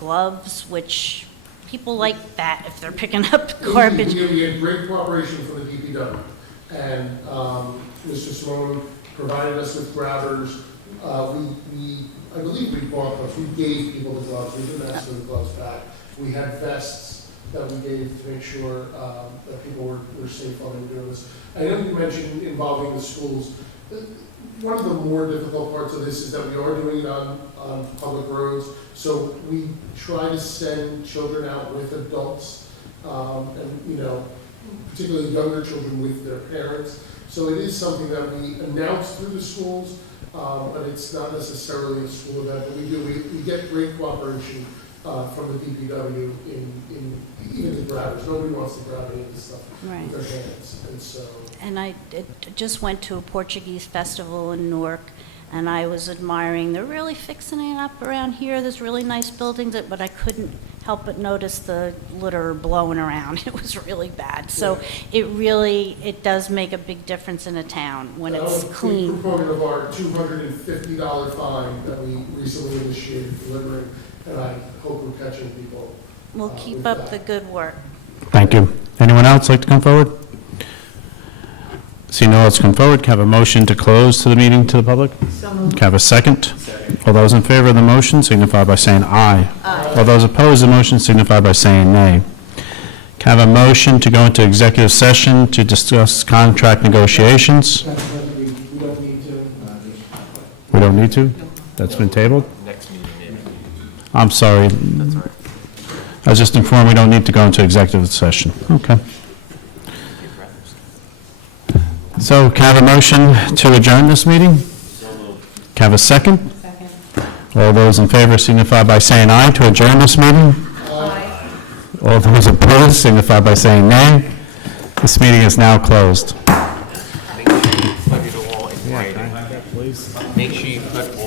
gloves, which people like that if they're picking up garbage. We had great cooperation from the DPW, and Mr. Simone provided us with grabbers. I believe we bought gloves. We gave people the gloves. We didn't ask for the gloves back. We had vests that we gave to make sure that people were safe while they were doing this. I know you mentioned involving the schools. One of the more difficult parts of this is that we are doing it on public roads. So we try to send children out with adults, and particularly younger children with their parents. So it is something that we announce through the schools, but it's not necessarily a school event. But we get great cooperation from the DPW in even the grabbers. Nobody wants to grab any of this stuff with their hands, and so. And I just went to a Portuguese festival in Newark, and I was admiring, they're really fixing it up around here. There's really nice buildings, but I couldn't help but notice the litter blowing around. It was really bad. So it does make a big difference in a town when it's clean. I'm a proponent of our $250 fine that we recently initiated for littering, and I hope we're catching people. We'll keep up the good work. Thank you. Anyone else like to come forward? See no one else come forward. Can I have a motion to close to the meeting to the public? So moved. Can I have a second? All those in favor of the motion signify by saying aye. Aye. All those opposed to the motion signify by saying nay. Can I have a motion to go into executive session to discuss contract negotiations? We don't need to. We don't need to? That's been tabled? Next meeting, I'm sorry. That's all right. I was just informed we don't need to go into executive session. Okay. So can I have a motion to adjourn this meeting? Can I have a second? Second. All those in favor signify by saying aye to adjourn this meeting. Aye. All those opposed signify by saying nay. This meeting is now closed. Make sure you put it all in writing. Make sure you put all